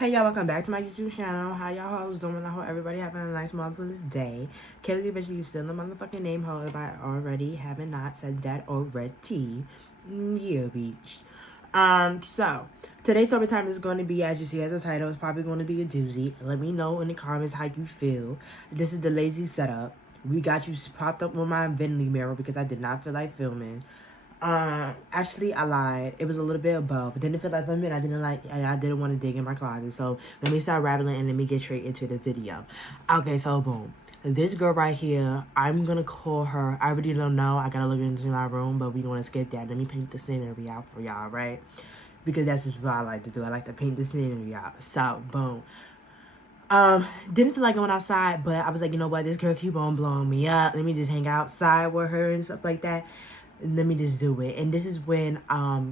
Hey y'all, welcome back to my YouTube channel. How y'all hoes doing? I hope everybody having a nice marvelous day. Kelly Bitch, you still the motherfucking name hoe if I already haven't not said that already. Yeah, bitch. So today's story time is going to be, as you see as the title, it's probably going to be a doozy. Let me know in the comments how you feel. This is the lazy setup. We got you propped up with my infinity mirror because I did not feel like filming. Actually, I lied. It was a little bit above. It didn't feel like filming. I didn't want to dig in my closet. So let me start rattling and let me get straight into the video. Okay, so boom. This girl right here, I'm gonna call her. I really don't know. I gotta look into my room, but we gonna skip that. Let me paint the scenery out for y'all, right? Because that's just what I like to do. I like to paint the scenery out. So boom. Didn't feel like going outside, but I was like, you know what? This girl keep on blowing me up. Let me just hang outside with her and stuff like that. Let me just do it. And this is when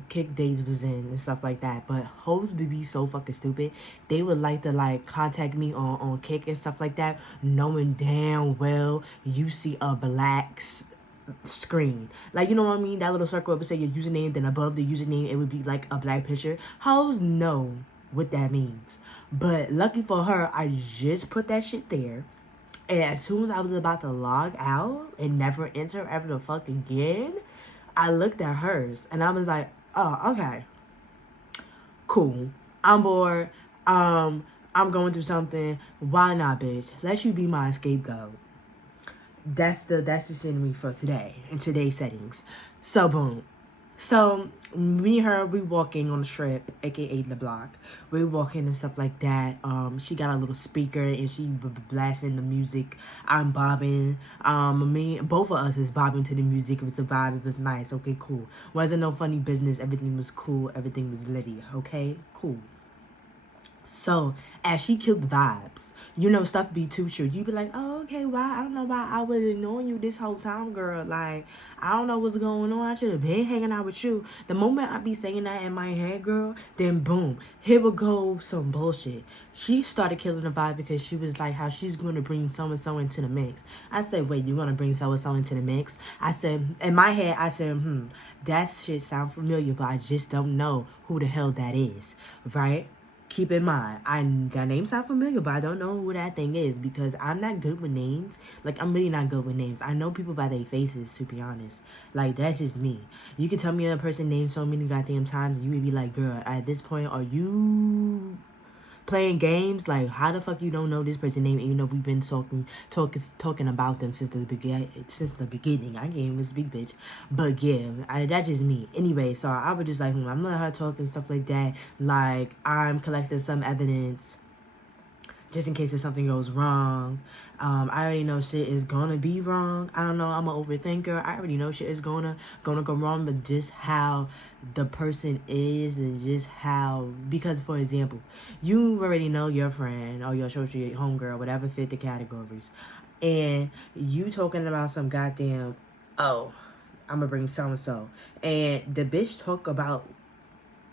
Kick Days was in and stuff like that. But hoes would be so fucking stupid. They would like to like contact me on Kick and stuff like that, knowing damn well you see a black screen. Like, you know what I mean? That little circle would say your username, then above the username it would be like a black picture. Hoes know what that means. But lucky for her, I just put that shit there. And as soon as I was about to log out and never enter ever the fuck again, I looked at hers and I was like, oh, okay. Cool. I'm bored. I'm going through something. Why not, bitch? Let you be my scapegoat. That's the scenery for today in today's settings. So boom. So me and her, we walking on the strip, aka the block. We walking and stuff like that. She got a little speaker and she blasting the music. I'm bobbing. Both of us is bobbing to the music. It was a vibe. It was nice. Okay, cool. Wasn't no funny business. Everything was cool. Everything was litty. Okay, cool. So as she killed the vibes, you know, stuff be too true. You be like, oh, okay, why? I don't know why I was ignoring you this whole time, girl. Like, I don't know what's going on. I should have been hanging out with you. The moment I be saying that in my head, girl, then boom, here would go some bullshit. She started killing the vibe because she was like how she's going to bring so-and-so into the mix. I said, wait, you going to bring so-and-so into the mix? I said, in my head, I said, that shit sound familiar, but I just don't know who the hell that is, right? Keep in mind, that name sound familiar, but I don't know who that thing is because I'm not good with names. Like, I'm really not good with names. I know people by their faces, to be honest. Like, that's just me. You can tell me a person's name so many goddamn times, and you would be like, girl, at this point, are you playing games? Like, how the fuck you don't know this person's name even though we've been talking about them since the beginning. I can't even speak, bitch. But yeah, that's just me. Anyway, so I was just like, I'm gonna let her talk and stuff like that. Like, I'm collecting some evidence just in case if something goes wrong. I already know shit is gonna be wrong. I don't know, I'm an overthinker. I already know shit is gonna go wrong, but just how the person is and just how, because for example, you already know your friend or your social homegirl, whatever fit the categories, and you talking about some goddamn, oh, I'm gonna bring so-and-so, and the bitch talk about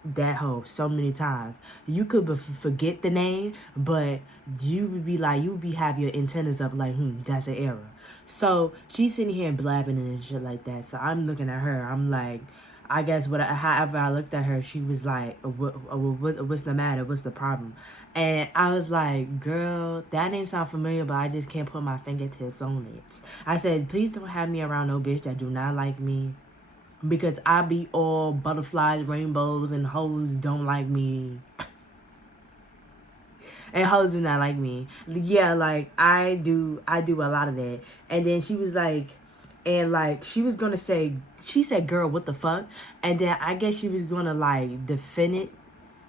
that hoe so many times. You could forget the name, but you would be like, you would be have your antennas up like, that's an error. So she's sitting here blabbing and shit like that. So I'm looking at her. I'm like, I guess however I looked at her, she was like, what's the matter? What's the problem? And I was like, girl, that name sound familiar, but I just can't put my fingertips on it. I said, please don't have me around no bitch that do not like me. Because I be all butterflies, rainbows, and hoes don't like me. And hoes do not like me. Yeah, like, I do a lot of that. And then she was like, and like, she was gonna say, she said, girl, what the fuck? And then I guess she was gonna like defend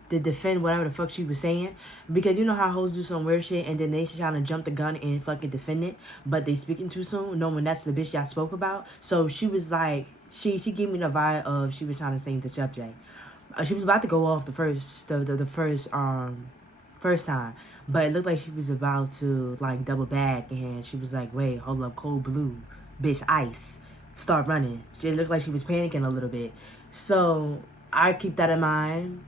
whatever the fuck she was saying, because you know how hoes do some weird shit and then they trying to jump the gun and fucking defend it, but they speaking too soon, knowing that's the bitch y'all spoke about. So she was like, she gave me the vibe of she was trying to sing the subject. She was about to go off the first time, but it looked like she was about to like double back, and she was like, wait, hold up, cold blue, bitch, ice, start running. She looked like she was panicking a little bit. So I keep that in mind.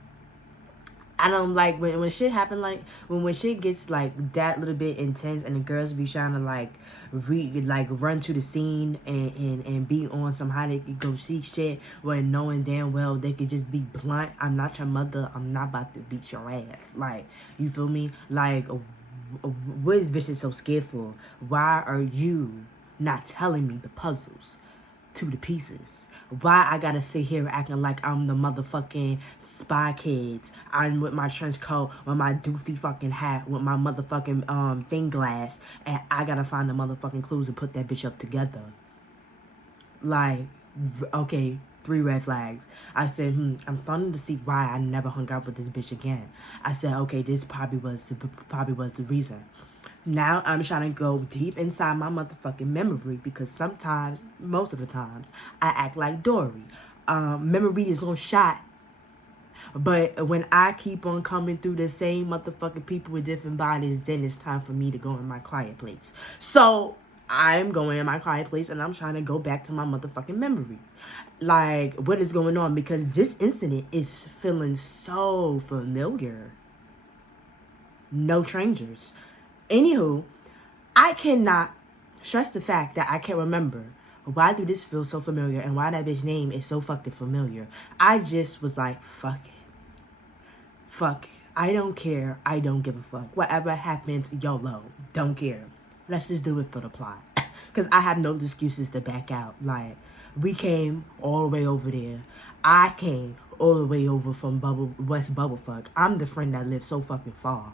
I don't like when shit happen, like when shit gets like that little bit intense and the girls be trying to like run to the scene and be on some how they could go see shit when knowing damn well they could just be blunt. I'm not your mother. I'm not about to beat your ass. Like, you feel me? Like, what is bitches so scared for? Why are you not telling me the puzzles to the pieces? Why I gotta sit here acting like I'm the motherfucking Spy Kids? I'm with my trench coat, with my doofy fucking hat, with my motherfucking thing glass, and I gotta find the motherfucking clues and put that bitch up together. Like, okay, 3 red flags. I said, I'm starting to see why I never hung out with this bitch again. I said, okay, this probably was the reason. Now I'm trying to go deep inside my motherfucking memory because sometimes, most of the times, I act like Dory. Memory is on shot. But when I keep on coming through the same motherfucking people with different bodies, then it's time for me to go in my quiet place. So I'm going in my quiet place and I'm trying to go back to my motherfucking memory. Like, what is going on? Because this incident is feeling so familiar. No strangers. Anywho, I cannot stress the fact that I can't remember why do this feel so familiar and why that bitch name is so fucking familiar. I just was like, fuck it. Fuck it. I don't care. I don't give a fuck. Whatever happens, YOLO. Don't care. Let's just do it for the plot. Because I have no excuses to back out. Like, we came all the way over there. I came all the way over from West Bubblefuck. I'm the friend that lives so fucking far.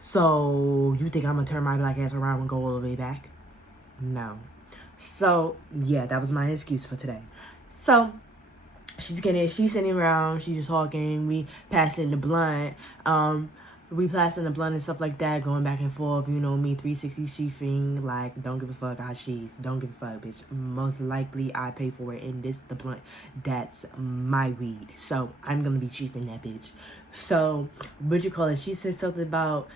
So, you think I'm gonna turn my black ass around and go all the way back? No. So, yeah, that was my excuse for today. So, she's sitting around, she's talking, we passing the blunt, and stuff like that, going back and forth, you know me, 360 sheathing, like, don't give a fuck, I sheath, don't give a fuck, bitch, most likely I pay for it, and the blunt, that's my weed, so I'm gonna be sheathing that bitch. So, she said something about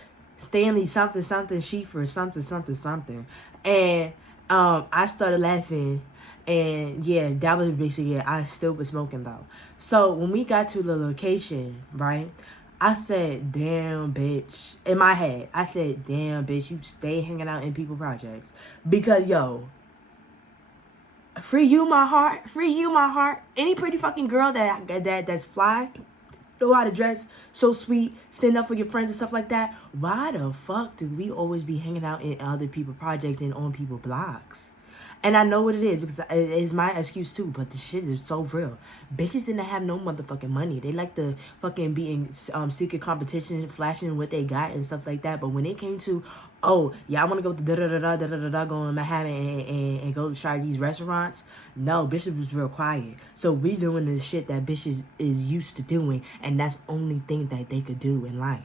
Stanley something sheafer, something, and, I started laughing. And yeah, that was basically it. I still was smoking though. So when we got to the location, right, I said, damn, bitch. In my head, I said, damn, bitch, you stay hanging out in people projects. Because, yo, free you, my heart. Free you, my heart. Any pretty fucking girl that's fly, know how to dress, so sweet, stand up for your friends and stuff like that. Why the fuck do we always be hanging out in other people projects and on people blocks? And I know what it is because it's my excuse too, but the shit is so real. Bitches didn't have no motherfucking money. They like to fucking be in secret competition, flashing what they got and stuff like that. But when it came to, oh, yeah, I want to go to da-da-da-da-da-da-da, go in Manhattan and go try these restaurants, no, bitches was real quiet. So we doing this shit that bitches is used to doing, and that's the only thing that they could do in life.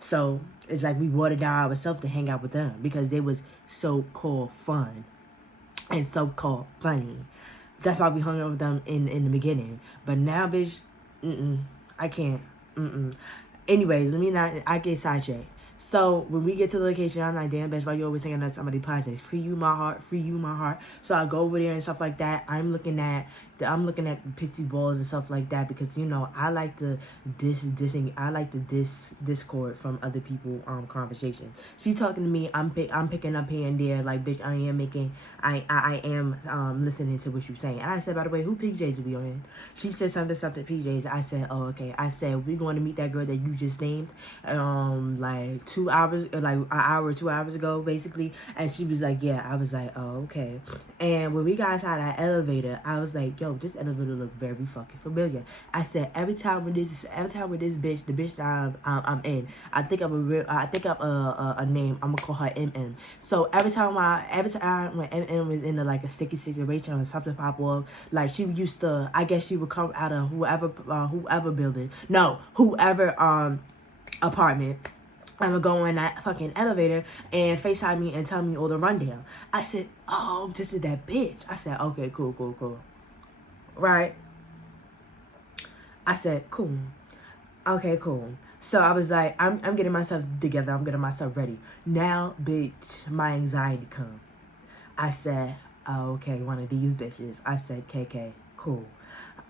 So it's like we watered down ourselves to hang out with them because they was so-called fun. And so-called funny. That's why we hung out with them in the beginning. But now, bitch, I can't. Anyways, I get sidetracked. So, when we get to the location, I'm like, damn, bitch, why you always thinking that somebody project? Free you, my heart. Free you, my heart. So, I go over there and stuff like that. I'm looking at the pissy balls and stuff like that because, you know, I like the discord from other people conversations. She talking to me, I'm picking up here and there, like, bitch, I am listening to what you're saying. And I said, by the way, who PJs are we on? She said something PJs. I said, oh, okay. I said, we're going to meet that girl that you just named, like 2 hours, like an hour, 2 hours ago, basically. And she was like, yeah. I was like, oh, okay. And when we got inside that elevator, I was like, yo, this elevator look very fucking familiar. I said, every time with this bitch, the bitch that I'm in, I think I'm a name. I'm gonna call her MM. So every time when MM was in like a sticky situation or something pop off, like she used to, I guess she would come out of whoever building, no, whoever apartment. I would go in that fucking elevator and FaceTime me and tell me all the rundown. I said, oh, this is that bitch. I said, okay, cool. Right? I said, cool. Okay, cool. So I was like, I'm getting myself together. I'm getting myself ready. Now, bitch, my anxiety come. I said, oh, okay, one of these bitches. I said, KK, cool.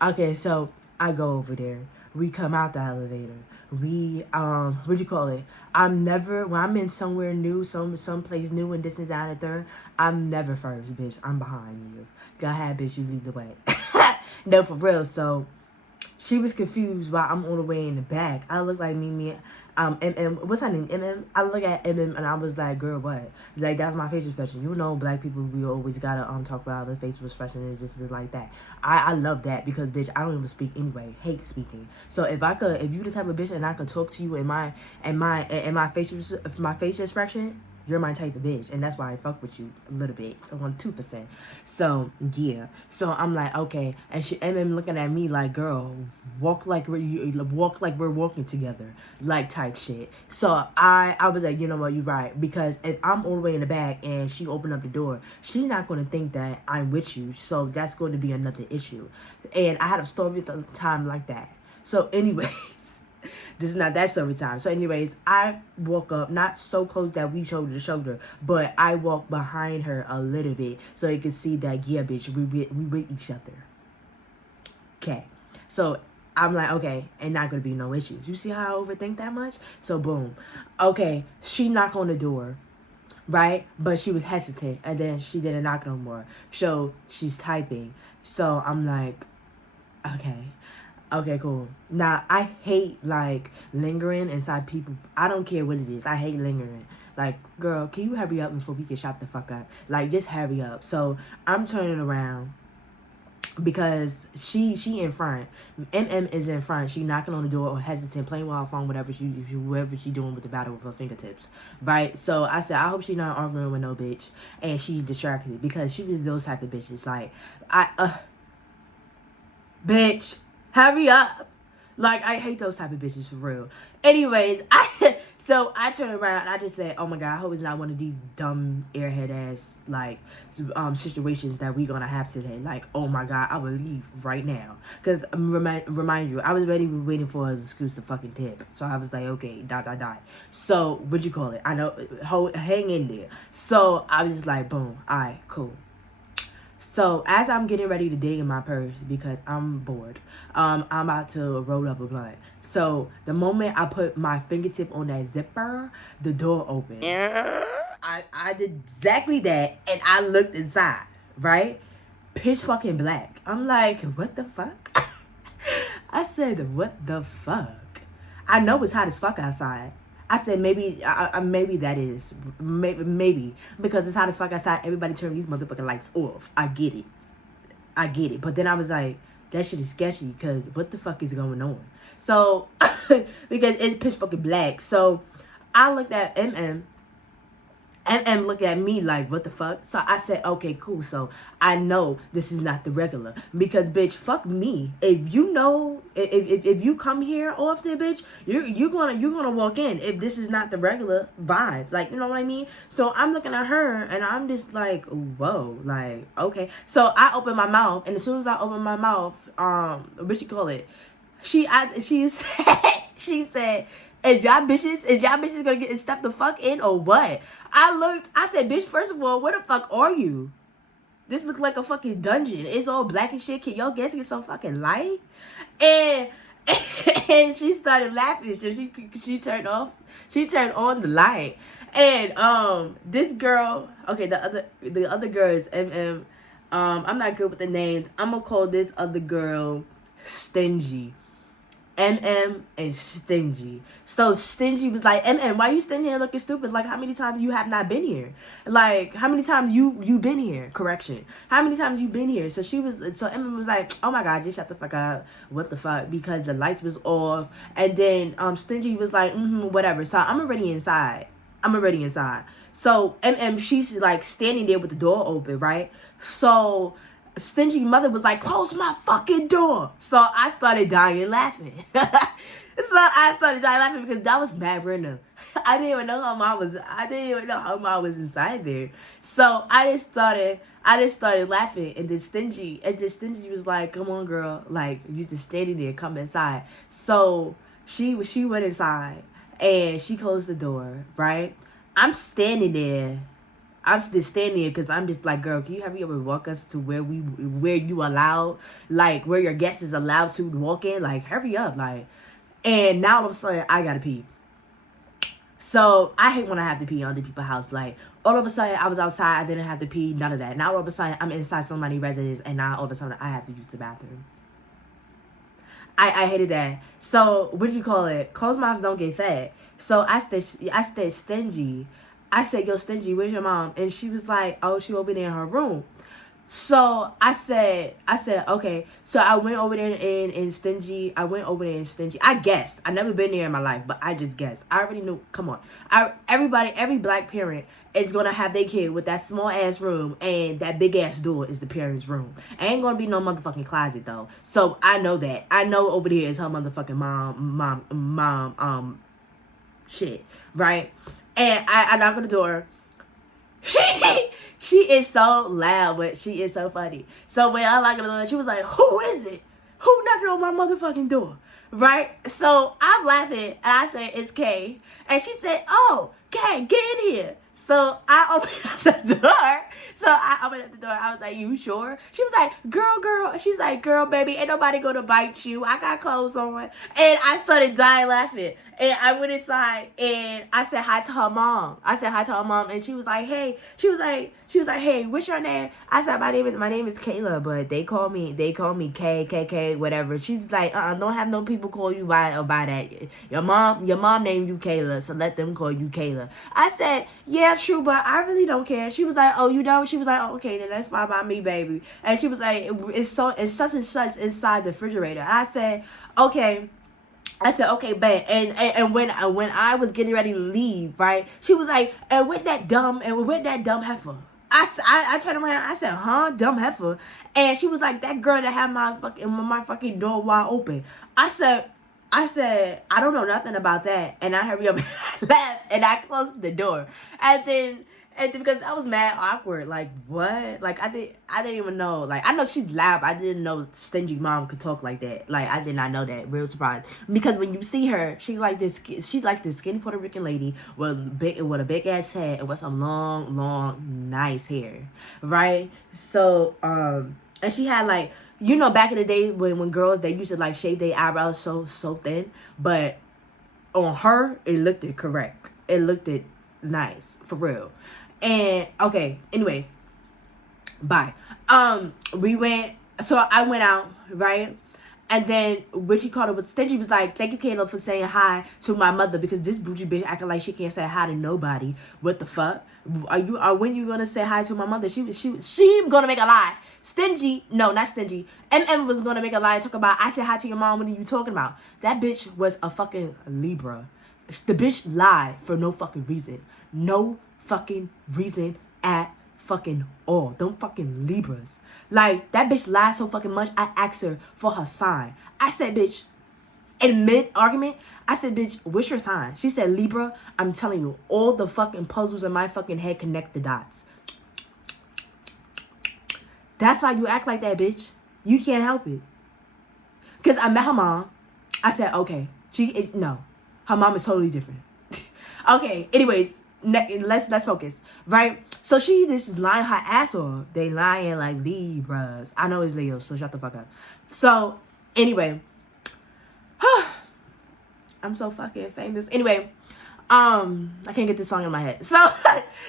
Okay, so I go over there. We come out the elevator. We what do you call it? I'm never when I'm in somewhere new, someplace new and this and that and third, I'm never first, bitch. I'm behind you. Go ahead, bitch, you lead the way. No, for real. So she was confused while I'm on the way in the back. I look like Mimi, what's her name? I look at MM and I was like, girl, what? Like, that's my facial expression. You know, black people, we always gotta talk about the facial expression and just like that. I love that because, bitch, I don't even speak anyway. Hate speaking. So if you the type of bitch and I could talk to you in my facial expression, you're my type of bitch, and that's why I fuck with you a little bit, so 2%. So yeah, so I'm like, okay, and then looking at me like, girl, walk like we're walking together, like type shit. So I was like, you know what, you're right, because if I'm all the way in the back and she opened up the door, she's not gonna think that I'm with you, so that's going to be another issue. And I had a story time like that. So anyway. This is not that story time. So anyways, I walk up, not so close that we shoulder to shoulder, but I walk behind her a little bit so you can see that, yeah, bitch, we with each other. Okay. So I'm like, okay, and not going to be no issues. You see how I overthink that much? So boom. Okay, she knocked on the door, right? But she was hesitant, and then she didn't knock no more. So she's typing. So I'm like, okay. Okay, cool. Now, I hate, like, lingering inside people. I don't care what it is. I hate lingering. Like, girl, can you hurry up before we get shot the fuck up? Like, just hurry up. So, I'm turning around because she in front. is in front. She knocking on the door or hesitant, playing with her phone, whatever she doing with the battle with her fingertips. Right? So, I said, I hope she's not arguing with no bitch. And she's distracted because she was those type of bitches. Like, bitch. Hurry up. Like, I hate those type of bitches for real. Anyways, so I turned around and I just said, oh my God, I hope it's not one of these dumb airhead ass, like, situations that we gonna have today. Like, oh my God, I will leave right now. Because, remind you, I was waiting for an excuse to fucking tip. So I was like, okay, ... So, what'd you call it? I know, hang in there. So, I was just like, boom, alright, cool. So, as I'm getting ready to dig in my purse because I'm bored, I'm about to roll up a blunt. So, the moment I put my fingertip on that zipper, the door opened. I did exactly that, and I looked inside, right? Pitch fucking black. I'm like, what the fuck? I said, what the fuck? I know it's hot as fuck outside. I said, maybe that is. Maybe. Because it's hot as fuck outside. Everybody turn these motherfucking lights off. I get it. But then I was like, that shit is sketchy. Because what the fuck is going on? So, because it's pitch fucking black. So, I looked at and look at me like, what the fuck? So I said, okay, cool. So I know this is not the regular. Because, bitch, fuck me. If you know, if you come here often, bitch, you're gonna walk in. If this is not the regular vibe. Like, you know what I mean? So I'm looking at her and I'm just like, whoa, like, okay. So I open my mouth, and as soon as I open my mouth, what you call it? She said, is y'all bitches gonna get stepped the fuck in or what? I said, bitch, first of all, where the fuck are you? This looks like a fucking dungeon. It's all black and shit. Can y'all guys get some fucking light? And she started laughing. So she turned on the light. And this girl, okay, the other girl is I'm not good with the names. I'm gonna call this other girl Stingy. and Stingy. So Stingy was like, why you standing here looking stupid? Like, how many times you have not been here? Like, how many times you been here? Correction. How many times you been here? So was like, oh my God, just shut the fuck up. What the fuck? Because the lights was off. And then Stingy was like, whatever. So I'm already inside. So she's like standing there with the door open, right? So Stingy mother was like, close my fucking door. So I started dying laughing. Because that was mad random. I didn't even know how mom was inside there. So I just started laughing, and then Stingy was like, come on girl, like, you just standing there, come inside. So she went inside and she closed the door, right? I'm standing there I'm still standing here because I'm just like, girl, can you have you ever walk us to where you allow, like, where your guest is allowed to walk in? Like, hurry up, like. And now all of a sudden, I gotta pee. So I hate when I have to pee under people's house. Like, all of a sudden, I was outside, I didn't have to pee, none of that. Now all of a sudden, I'm inside somebody's residence, and now all of a sudden, I have to use the bathroom. I hated that. So what do you call it? Closed mouths don't get fed. So I said Stingy. I said, yo, Stingy, where's your mom? And she was like, oh, she over there in her room. So I said, okay. So I went over there in Stingy. I guessed. I never been there in my life, but I just guessed. I already knew. Come on. Every black parent is going to have their kid with that small ass room, and that big ass door is the parent's room. Ain't going to be no motherfucking closet though. So I know that. I know over there is her motherfucking mom, shit. Right? And I knock on the door. She is so loud, but she is so funny. So when I knocked on the door, she was like, who is it? Who knocking on my motherfucking door? Right? So I'm laughing, and I said, it's Kay. And she said, oh, Kay, get in here. So I opened up the door. I was like, you sure? She was like, girl. She's like, girl, baby, ain't nobody gonna bite you. I got clothes on. And I started dying laughing. And I went inside and I said hi to her mom. And she was like, hey. She was like, hey, what's your name? I said, my name is Kayla, but they call me K, whatever. She was like, don't have no people call you by that. Your mom named you Kayla, so let them call you Kayla. I said, yeah, true, but I really don't care. She was like, oh, you don't? She was like, oh, okay, then that's fine by me, baby. And she was like, it's such and such inside the refrigerator. I said, okay, bet. And when I was getting ready to leave, right, she was like, and with that dumb heifer. I turned around, I said, huh, dumb heifer? And she was like, that girl that had my fucking door wide open. I said, I don't know nothing about that. And I hurry up and I left and I closed the door. And then because I was mad awkward, like what? Like I didn't even know. Like I know she's loud, I didn't know Stingy mom could talk like that. Like I did not know that. Real surprised. Because when you see her, she's like this skinny Puerto Rican lady with a big ass head and with some long, nice hair, right? So and she had like, you know, back in the day when girls, they used to like shave their eyebrows so thin, but on her it looked it correct. It looked it nice for real. And okay, anyway, bye. We went. So I went out, right? And then when she called her, but Stingy was like, thank you, Caleb, for saying hi to my mother, because this bougie bitch acting like she can't say hi to nobody. What the fuck? When you gonna say hi to my mother? She gonna make a lie. Stingy, no, not Stingy. MM was gonna make a lie and talk about, I said hi to your mom. What are you talking about? That bitch was a fucking Libra. The bitch lied for no fucking reason. No fucking reason at fucking all. Them fucking Libras. Like, that bitch lied so fucking much, I asked her for her sign. I said, bitch, in mid-argument, I said, bitch, what's your sign? She said, Libra. I'm telling you, all the fucking puzzles in my fucking head connect the dots. That's why you act like that, bitch. You can't help it. Because I met her mom. I said, okay. No. Her mom is totally different. Okay, anyways, let's focus, right? So she just lying her ass off. They lying like Libras. I know it's Leo, so shut the fuck up. So, anyway. I'm so fucking famous. Anyway, I can't get this song in my head.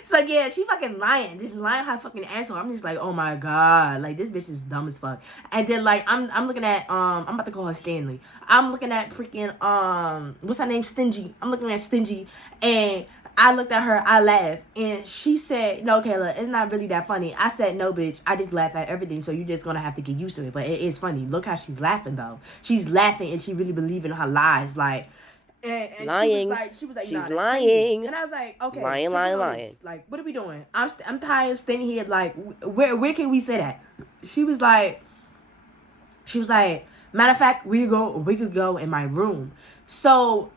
So yeah, she fucking lying. Just lying her fucking ass off. I'm just like, oh my god. Like, this bitch is dumb as fuck. And then, like, I'm looking at, I'm about to call her Stanley. I'm looking at freaking, what's her name? Stingy. I'm looking at Stingy. And I looked at her, I laughed. And she said, no, Kayla, it's not really that funny. I said, no, bitch. I just laugh at everything. So you're just gonna have to get used to it. But it is funny. Look how she's laughing, though. She's laughing and she really believing her lies. Like, and lying. She was like, she's lying. And I was like, okay, lying. Like, what are we doing? I'm tired of standing here. Like, where can we say that? She was like, matter of fact, we could go in my room. So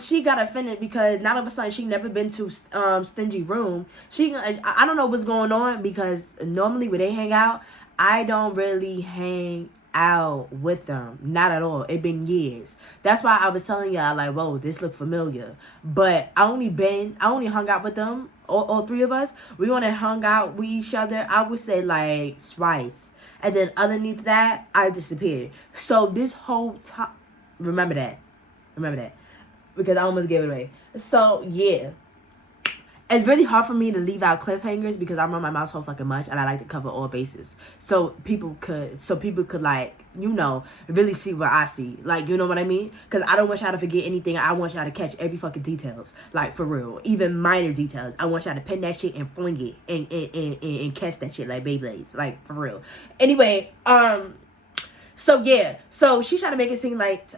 she got offended because now all of a sudden she never been to Stingy room. I don't know what's going on, because normally when they hang out, I don't really hang out with them, not at all. It been years. That's why I was telling y'all, like, whoa, this look familiar. But I only hung out with them all three of us, we went and hung out with each other, I would say like twice. And then underneath that, I disappeared. So this whole time, remember that. Because I almost gave it away. So yeah. It's really hard for me to leave out cliffhangers because I run my mouth so fucking much and I like to cover all bases. So people could like, you know, really see what I see. Like, you know what I mean? Because I don't want y'all to forget anything. I want y'all to catch every fucking details. Like, for real. Even minor details. I want y'all to pin that shit and fling it and catch that shit like Beyblades. Like, for real. Anyway, so yeah. So she tried to make it seem like,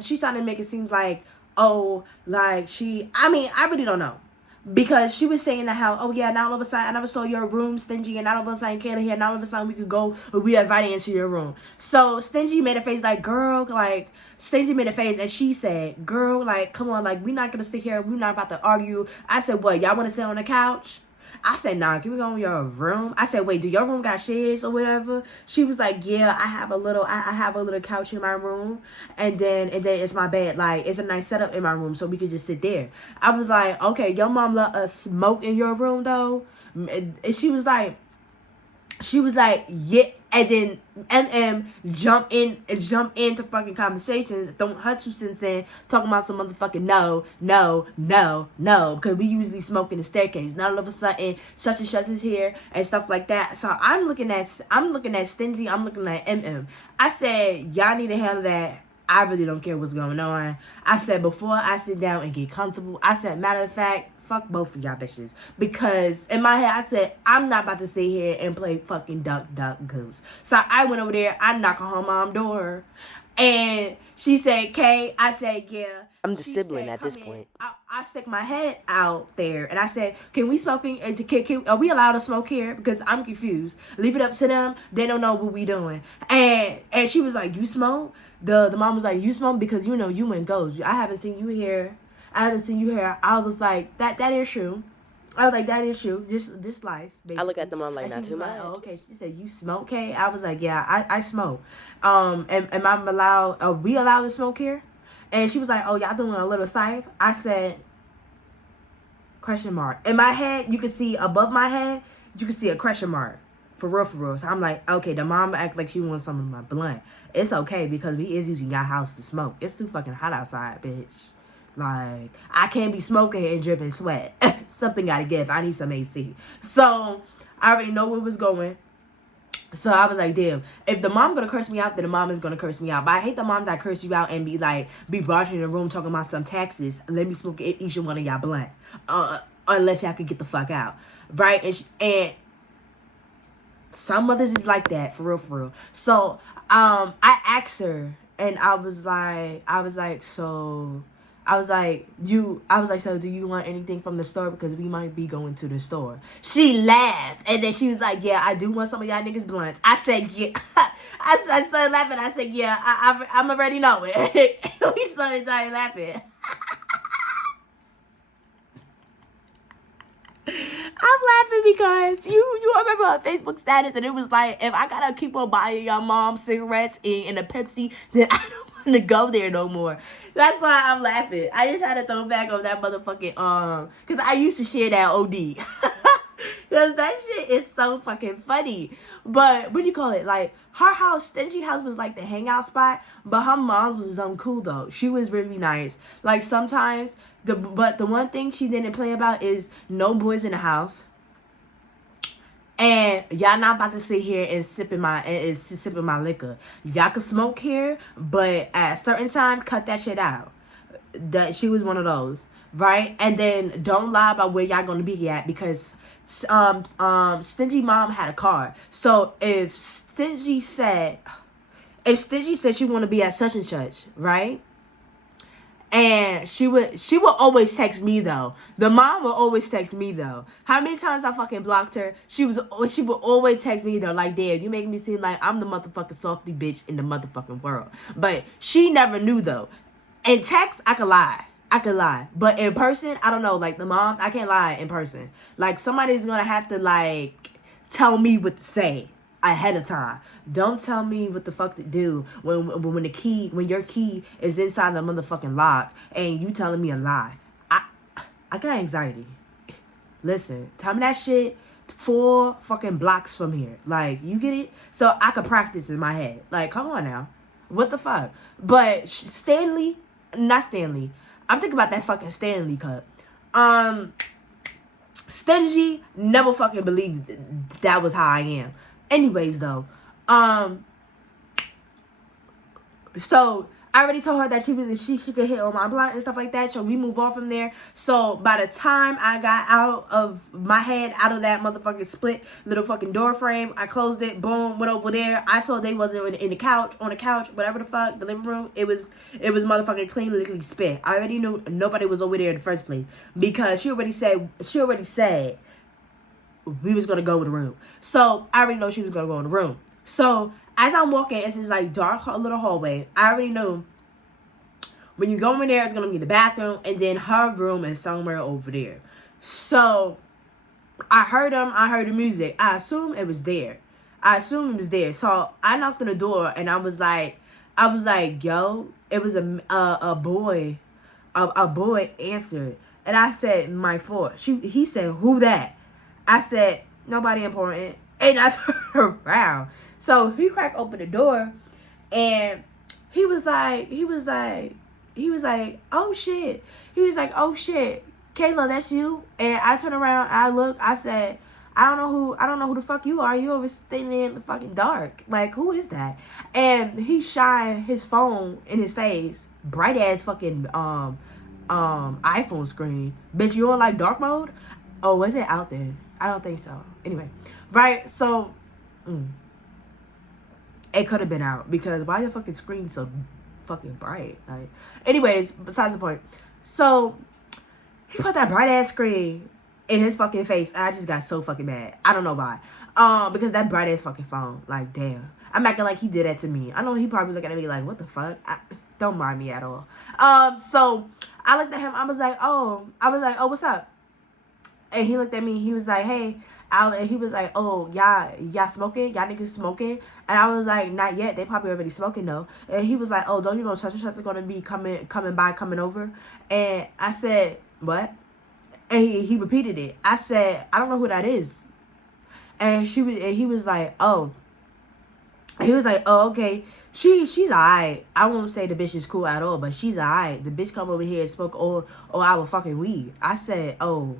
she tried to make it seem like, oh, like I really don't know. Because she was saying that how, oh yeah, now all of a sudden I never saw your room, Stingy, and now all of a sudden Kayla here, now all of a sudden we could go, we are invited into your room. So Stingy made a face like, girl, like, Stingy made a face and she said, girl, like, come on, like, we're not gonna sit here, we're not about to argue. I said, what, y'all wanna sit on the couch? I said, nah, can we go in your room? I said, wait, do your room got shades or whatever? She was like, yeah, I have a little couch in my room, and then it's my bed. Like, it's a nice setup in my room, so we could just sit there. I was like, okay, your mom let us smoke in your room though? And she was like, yeah. And then jump into fucking conversations, throwing her 2 cents in, talking about some motherfucking no, because we usually smoke in the staircase. Now all of a sudden, such and such is here and stuff like that. So I'm looking at Stingy, I'm looking at I said, y'all need to handle that. I really don't care what's going on. I said, before I sit down and get comfortable, I said, matter of fact, fuck both of y'all bitches. Because in my head, I said, I'm not about to sit here and play fucking duck, goose. So I went over there. I knocked on her mom's door. And she said, Kay. I said, yeah. I'm the sibling at this point. I stuck my head out there. And I said, can we smoke? Are we allowed to smoke here? Because I'm confused. Leave it up to them. They don't know what we doing. And she was like, you smoke? The mom was like, you smoke? Because, you know, you and ghost. I haven't seen you here. I was like, that is true. I was like, that is true. This life, basically. I look at the mom like, not too much. Like, oh, okay. She said, you smoke, Kay? I was like, yeah, I smoke. Am I allowed, are we allowed to smoke here? And she was like, oh, y'all doing a little Cyph? I said, question mark. In my head, you can see above my head, you can see a question mark. For real. So I'm like, okay, the mom act like she wants some of my blunt. It's okay because we is using your house to smoke. It's too fucking hot outside, bitch. Like, I can't be smoking and dripping sweat. Something gotta give. I need some AC. So, I already know where it was going. So, I was like, damn. If the mom gonna curse me out, then the mom is gonna curse me out. But I hate the mom that curse you out and be brought in the room talking about some taxes. Let me smoke each one of y'all blunt. Unless y'all could get the fuck out. Right? And some mothers is like that. For real. So, I asked her. And I was like, so do you want anything from the store? Because we might be going to the store. She laughed. And then she was like, yeah, I do want some of y'all niggas blunts. I said, yeah. I started laughing. I said, yeah, I'm already know it. We started laughing. I'm laughing because you remember her Facebook status and it was like, if I gotta keep on buying your mom cigarettes and a Pepsi, then I don't want to go there no more. That's why I'm laughing. I just had to throw back on that motherfucking because I used to share that OD. Because that shit is so fucking funny. But what do you call it? Like, her house, Stingy house, was like the hangout spot. But her mom's was cool though. She was really nice. Like, sometimes but the one thing she didn't play about is no boys in the house. And y'all not about to sit here and sipping my liquor. Y'all can smoke here, but at a certain time, cut that shit out. That she was one of those, right? And then don't lie about where y'all gonna be at because Stingy mom had a car. So if Stingy said she want to be at such and such, right? And she would always text me though. The mom would always text me though. How many times I fucking blocked her? She would always text me though. Like, damn, you make me seem like I'm the motherfucking softy bitch in the motherfucking world. But she never knew though. In text, I could lie. But in person, I don't know. Like the moms, I can't lie in person. Like somebody's gonna have to like tell me what to say ahead of time. Don't tell me what the fuck to do when your key is inside the motherfucking lock and you telling me a lie. I got anxiety. Listen, tell me that shit 4 fucking blocks from here. Like, you get it? So I could practice in my head. Like, come on now. What the fuck? But Stanley, not Stanley. I'm thinking about that fucking Stanley cup. Stingy, never fucking believed that was how I am. Anyways, though, so I already told her that she could hit on my blunt and stuff like that. So we move on from there. So by the time I got out of my head, out of that motherfucking split little fucking door frame, I closed it. Boom, went over there. I saw they wasn't in the couch, on the couch, whatever the fuck, the living room. It was motherfucking clean, lickety spit. I already knew nobody was over there in the first place because she already said we was gonna go in the room. So I already know she was gonna go in the room. So as I'm walking, it's this like dark little hallway. I already knew when you go in there, it's gonna be the bathroom, and then her room is somewhere over there. So I heard the music. I assume it was there. So I knocked on the door, and I was like, yo, it was a boy. A boy answered, and I said, my fault. He said, who that? I said, nobody important. And I turned around. So he cracked open the door, and he was like, oh shit. He was like, oh shit, Kayla, that's you? And I turned around, I looked, I said, I don't know who the fuck you are. You always standing in the fucking dark. Like, who is that? And he shined his phone in his face. Bright ass fucking iPhone screen. Bitch, you on like dark mode? Oh, was it out there? I don't think so. Anyway, right? So, it could have been out because why your fucking screen so fucking bright? Like, anyways, besides the point. So he put that bright ass screen in his fucking face, and I just got so fucking mad. I don't know why. Because that bright ass fucking phone. Like, damn. I'm acting like he did that to me. I know he probably looking at me like, what the fuck? Don't mind me at all. So I looked at him. I was like, oh, what's up? And he looked at me. He was like, hey. And he was like, oh, y'all smoking? Y'all niggas smoking? And I was like, not yet. They probably already smoking though. And he was like, oh, don't you know such and such is gonna be coming over? And I said, what? And he repeated it. I said, I don't know who that is. And he was like, oh. He was like, oh, okay. She's alright. I won't say the bitch is cool at all, but she's alright. The bitch come over here and spoke all our fucking weed. I said, oh,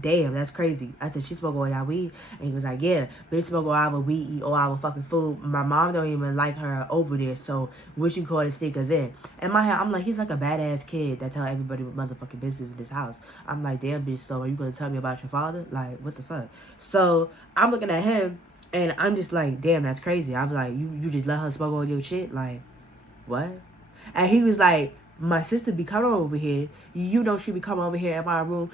damn, that's crazy. I said, she spoke all our weed. And he was like, yeah, bitch spoke all our weed, eat all our fucking food. My mom don't even like her over there, so what you call the stickers in? In my head, I'm like, he's like a badass kid that tell everybody what motherfucking business in this house. I'm like, damn, bitch, so are you gonna tell me about your father? Like, what the fuck? So I'm looking at him, and I'm just like, damn, that's crazy. I'm like, you just let her smoke all your shit? Like, what? And he was like, my sister be coming over here. You know she be coming over here in my room,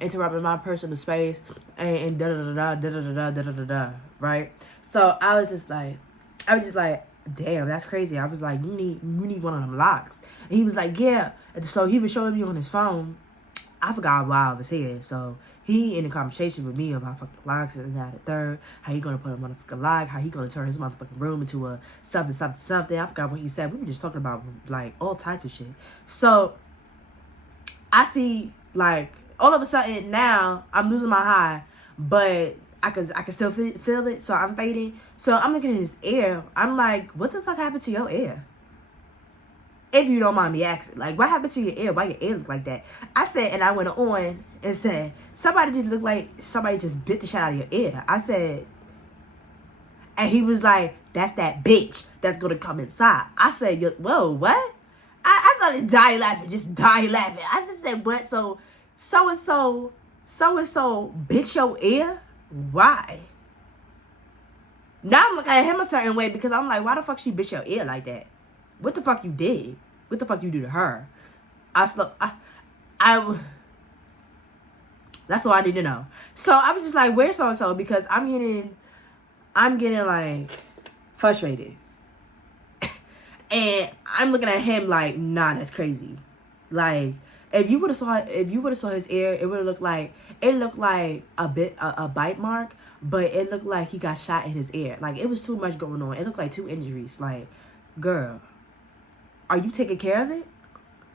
interrupting my personal space, and da-da-da-da, right? So I was just like, damn, that's crazy. I was like, you need one of them locks. And he was like, yeah. And so he was showing me on his phone. I forgot why I was here. So he in a conversation with me about fucking locks and that, the third. How he gonna put a motherfucking lock? How he gonna turn his motherfucking room into a something. I forgot what he said. We were just talking about like all types of shit. So I see like all of a sudden now I'm losing my high, but I can still feel it. So I'm fading. So I'm looking at his ear. I'm like, what the fuck happened to your ear? If you don't mind me asking, like, what happened to your ear? Why your ear look like that? I said, and I went on and said, somebody just looked like somebody just bit the shit out of your ear. I said, and he was like, that's that bitch that's gonna come inside. I said, whoa, what? I started dying laughing. I just said, what? So and so bit your ear? Why? Now I'm looking at him a certain way because I'm like, why the fuck she bit your ear like that? What the fuck you did? What the fuck you do to her? That's all I need to know. So I was just like, where's so-and-so? Because I'm getting like frustrated. And I'm looking at him like, nah, that's crazy. Like, if you would have saw his ear, it would have looked like a bite mark, but it looked like he got shot in his ear. Like, it was too much going on. It looked like 2 injuries. Like, girl, are you taking care of it?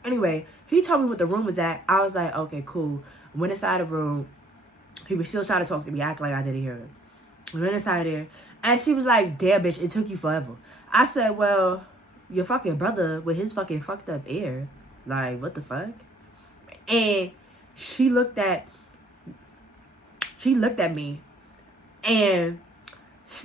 Anyway, he told me what the room was at. I was like, okay, cool. Went inside the room. He was still trying to talk to me, act like I didn't hear him. We went inside there, and she was like, damn, bitch, it took you forever. I said, well, your fucking brother with his fucking fucked up ear. Like, what the fuck? And she looked at me, and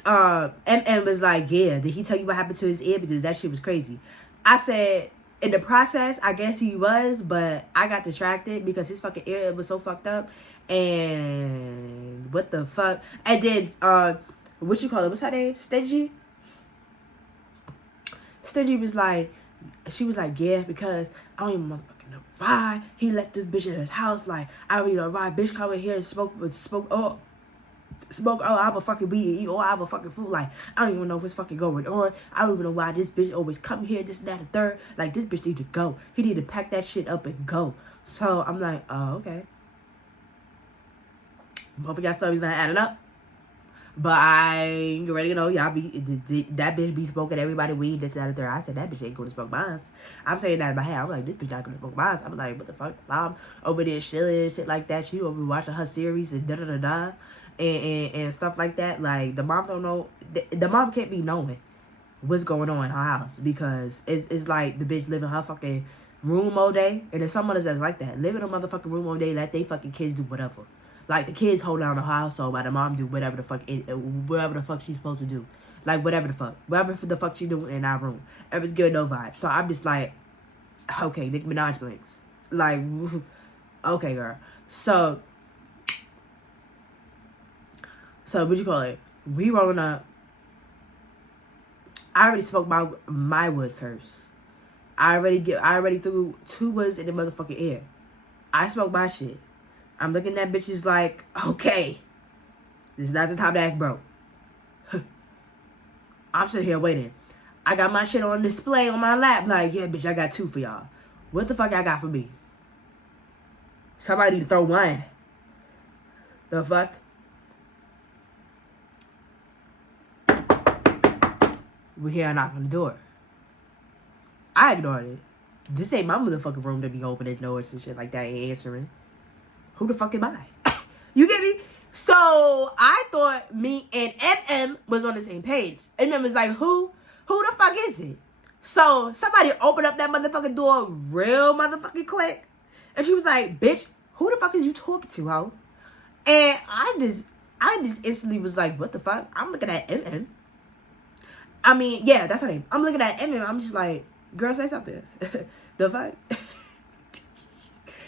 and was like, yeah, did he tell you what happened to his ear? Because that shit was crazy. I said, in the process, I guess he was, but I got distracted because his fucking ear was so fucked up. And what the fuck? And then, what you call it? What's her name? Stingy? Stingy was like, she was like, yeah, because I don't even motherfucking know why he let this bitch in his house. Like, I don't even know why bitch come in here and smoke all our fucking weed and eat all our fucking food. Like, I don't even know what's fucking going on. I don't even know why this bitch always come here, this and that and third. Like, this bitch need to go. He need to pack that shit up and go. So I'm like, oh, okay. Both of y'all stories not adding up. But I already know y'all that bitch be smoking everybody weed, this, that, and third. I said that bitch ain't gonna smoke mine. I'm saying that in my head. I'm like, this bitch not gonna smoke mine. I'm like, what the fuck? Mom over there chilling and shit like that. She over watching her series and da-da-da-da. And stuff like that. Like, the mom don't know. The mom can't be knowing what's going on in her house. Because it's like the bitch live in her fucking room all day. And there's some others that's like that. Live in a motherfucking room all day. Let they fucking kids do whatever. Like, the kids hold down the household while the mom do whatever the fuck she's supposed to do. Like, whatever the fuck she doing in our room. It was good, no vibe. So I'm just like, okay, Nicki Minaj blinks. Like, okay, girl. So what you call it? We rolling up. I already smoked my wood first. I already threw 2 woods in the motherfucking air. I smoked my shit. I'm looking at bitches like, okay, this is not the time to act broke. I'm sitting here waiting. I got my shit on display on my lap. Like, yeah, bitch, I got 2 for y'all. What the fuck y'all got for me? Somebody need to throw 1. The fuck? We hear a knock on the door. I ignored it. This ain't my motherfucking room to be opening doors and shit like that and answering. Who the fuck am I? You get me? So I thought me and MM was on the same page. MM was like, who the fuck is it? So somebody opened up that motherfucking door real motherfucking quick. And she was like, bitch, who the fuck is you talking to, ho? And I just instantly was like, what the fuck? I'm looking at MM. I mean, yeah, that's her name. I'm looking at MM. I'm just like, girl, say something. The fuck?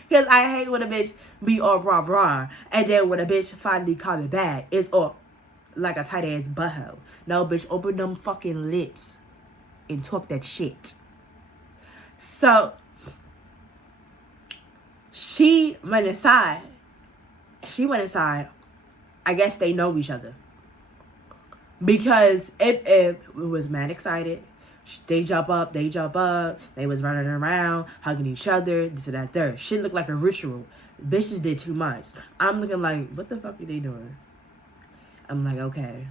Because I hate when a bitch be all rah-rah. And then when a bitch finally coming back, it's all like a tight-ass butthole. No, bitch, open them fucking lips and talk that shit. So, she went inside. I guess they know each other. Because it was mad excited. They jump up. They was running around, hugging each other, this and that, third. Shit looked like a ritual. Bitches did too much. I'm looking like, what the fuck are they doing? I'm like, okay.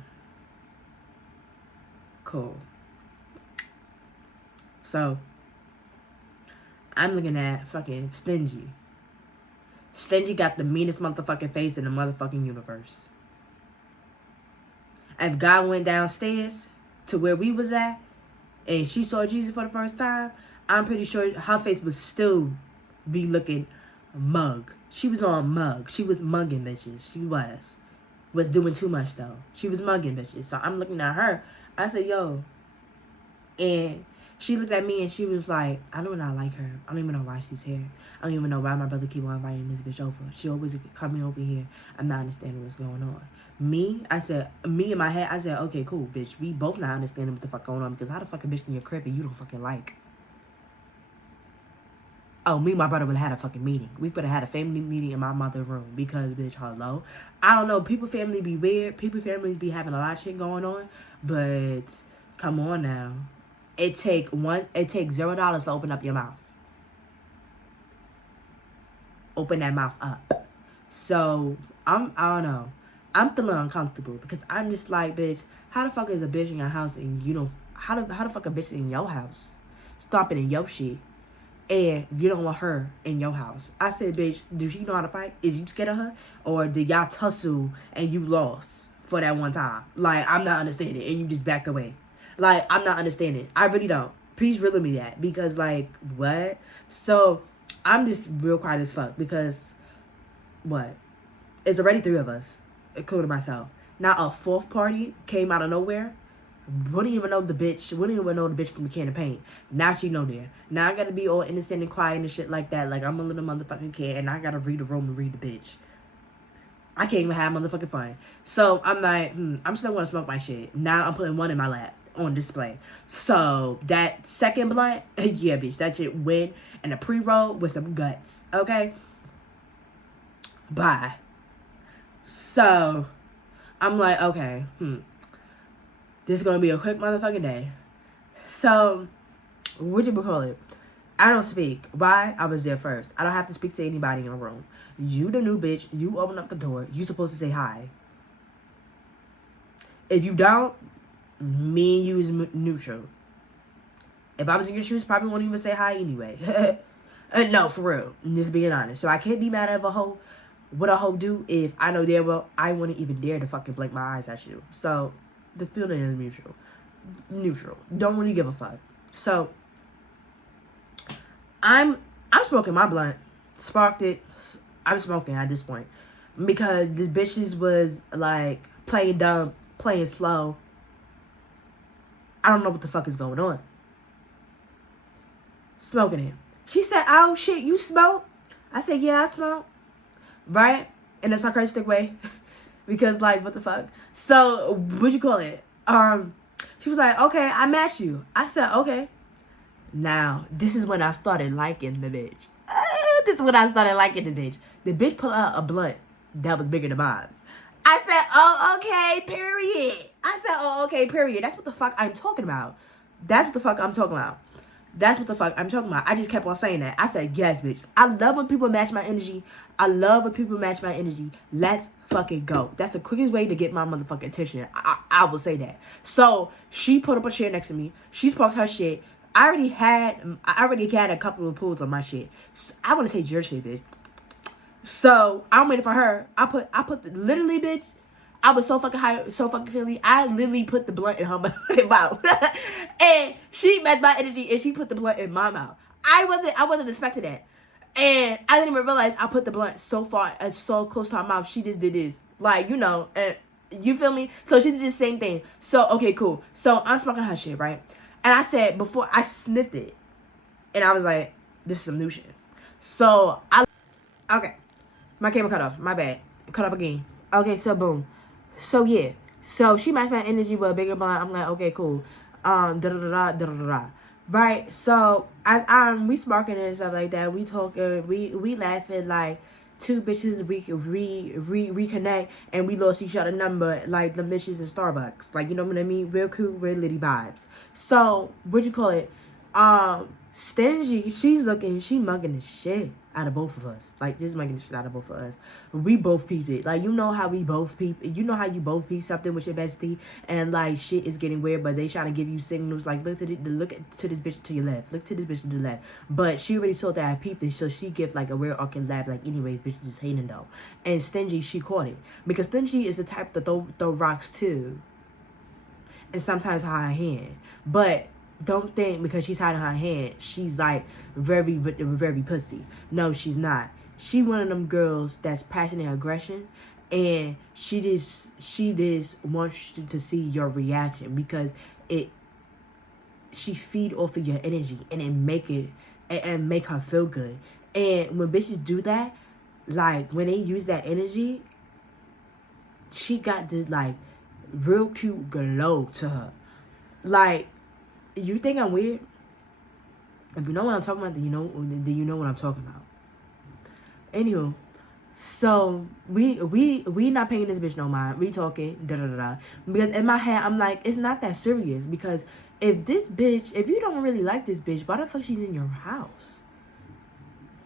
Cool. So, I'm looking at fucking Stingy. Stingy got the meanest motherfucking face in the motherfucking universe. If God went downstairs to where we was at, and she saw Jesus for the first time, I'm pretty sure her face would still be looking mug. She was on mug. She was mugging bitches. She was doing too much though. She was mugging bitches. So I'm looking at her. I said, yo. And she looked at me and she was like, I do not like her. I don't even know why she's here. I don't even know why my brother keep on inviting this bitch over. She always coming over here. I'm not understanding what's going on. Me in my head, I said, okay, cool, bitch. We both not understanding what the fuck going on, because how the fuck a bitch in your crib and you don't fucking like? Oh, me and my brother would have had a fucking meeting. We would have had a family meeting in my mother's room, because, bitch, hello. I don't know, people family be weird. People families be having a lot of shit going on, but come on now. It takes $0 to open up your mouth. Open that mouth up. So, I don't know. I'm feeling uncomfortable because I'm just like, bitch, how the fuck is a bitch in your house and you don't, how the fuck a bitch in your house stomping in your shit and you don't want her in your house. I said, bitch, do she know how to fight? Is you scared of her? Or did y'all tussle and you lost for that one time? Like, I'm not understanding, and you just backed away. Like, I'm not understanding. I really don't. Please riddle me that, because, like, what? So, I'm just real quiet as fuck, because, what? It's already 3 of us, including myself. Now, a 4th party came out of nowhere. Wouldn't even know the bitch from a can of paint. Now she know there. Now I gotta be all innocent and quiet and shit like that. Like I'm a little motherfucking kid and I gotta read the room and read the bitch. I can't even have motherfucking fun. So I'm like, I'm still gonna smoke my shit. Now I'm putting one in my lap on display. So that second blunt, yeah, bitch, that shit went in a pre-roll with some guts. Okay? Bye. So I'm like, okay, this is going to be a quick motherfucking day. So, what you call it? I don't speak. Why? I was there first. I don't have to speak to anybody in the room. You the new bitch. You open up the door. You supposed to say hi. If you don't, me and you is neutral. If I was in your shoes, probably won't even say hi anyway. No, for real. Just being honest. So I can't be mad at a hoe. What a hoe do if I know damn well I wouldn't even dare to fucking blink my eyes at you. So the feeling is mutual. Neutral. Don't really give a fuck. So I'm smoking my blunt. Sparked it. I'm smoking at this point. Because this bitches was like playing dumb, playing slow. I don't know what the fuck is going on. Smoking it. She said, oh shit, you smoke? I said, yeah, I smoke. Right? In a sarcastic way. Because, like, what the fuck? So, what'd you call it? She was like, okay, I matched you. I said, okay. Now, this is when I started liking the bitch. This is when I started liking the bitch. The bitch put out a blunt that was bigger than mine. I said, oh, okay, period. I said, oh, okay, period. That's what the fuck I'm talking about. That's what the fuck I'm talking about. That's what the fuck I'm talking about. I just kept on saying that. I said, yes, bitch. I love when people match my energy. I love when people match my energy. Let's fucking go. That's the quickest way to get my motherfucking attention. I will say that. So, she put up a chair next to me. She sparked her shit. I already had a couple of pulls on my shit. So, I want to taste your shit, bitch. So, I'm waiting for her. Literally, bitch, I was so fucking high, so fucking feeling. I literally put the blunt in her mouth. And she met my energy and she put the blunt in my mouth. I wasn't expecting that. And I didn't even realize I put the blunt so far and so close to her mouth. She just did this. Like, you know, you feel me? So she did the same thing. So, okay, cool. So I'm smoking her shit, right? And I said, before I sniffed it, and I was like, this is some new shit. So okay. My camera cut off. My bad. Cut off again. Okay, so boom. So yeah. So she matched my energy with a bigger blunt. I'm like, okay, cool. Right. So as we sparking and stuff like that, we talking, we laughing like two bitches. We reconnect and we lost each other number like the bitches in Starbucks. Like, you know what I mean? Real cool, real litty vibes. So what you call it? Stingy, she mugging the shit out of both of us. Like, just mugging the shit out of both of us. We both peeped it. Like, you know how we both peep. You know how you both peep something with your bestie, and like shit is getting weird, but they trying to give you signals. Like, look to this bitch to your left. Look to this bitch to the left. But she already saw that I peeped it, so she give like a weird arcing laugh. Like, anyways, bitch just hating though. And Stingy, she caught it because Stingy is the type to throw rocks too, and sometimes hide her hand, but. Don't think because she's hiding her hand, she's like very pussy. No, she's not. She one of them girls that's passionate aggression, and she just wants to see your reaction because she feed off of your energy and it make her feel good. And when bitches do that, like when they use that energy, she got this like real cute glow to her, like. You think I'm weird? If you know what I'm talking about, then you know what I'm talking about. Anywho, so we not paying this bitch no mind. We talking because in my head I'm like, it's not that serious because if you don't really like this bitch, why the fuck she's in your house?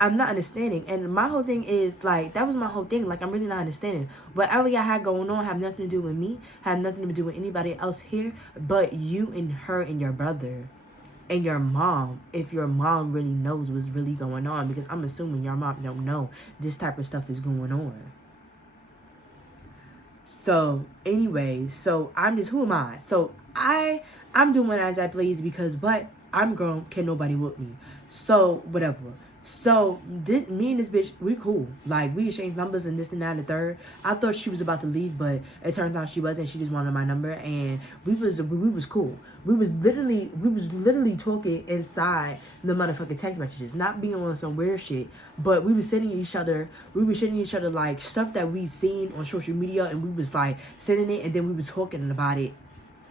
I'm not understanding. And my whole thing is, like, that was my whole thing. Like, I'm really not understanding. Whatever y'all had going on have nothing to do with me. Have nothing to do with anybody else here. But you and her and your brother. and your mom, if your mom really knows what's really going on, because I'm assuming your mom don't know this type of stuff is going on. So anyway, so I'm just, who am I? So I'm doing as I please, because but I'm grown, can nobody whoop me. So whatever. So me and this bitch, we cool. Like, we exchanged numbers and this and that and the third. I thought she was about to leave, but it turns out she wasn't. She just wanted my number, and we was cool. We was literally talking inside the motherfucking text messages, not being on some weird shit. But we was sending each other. We were sending each other like stuff that we seen on social media, and we was like sending it, and then we was talking about it,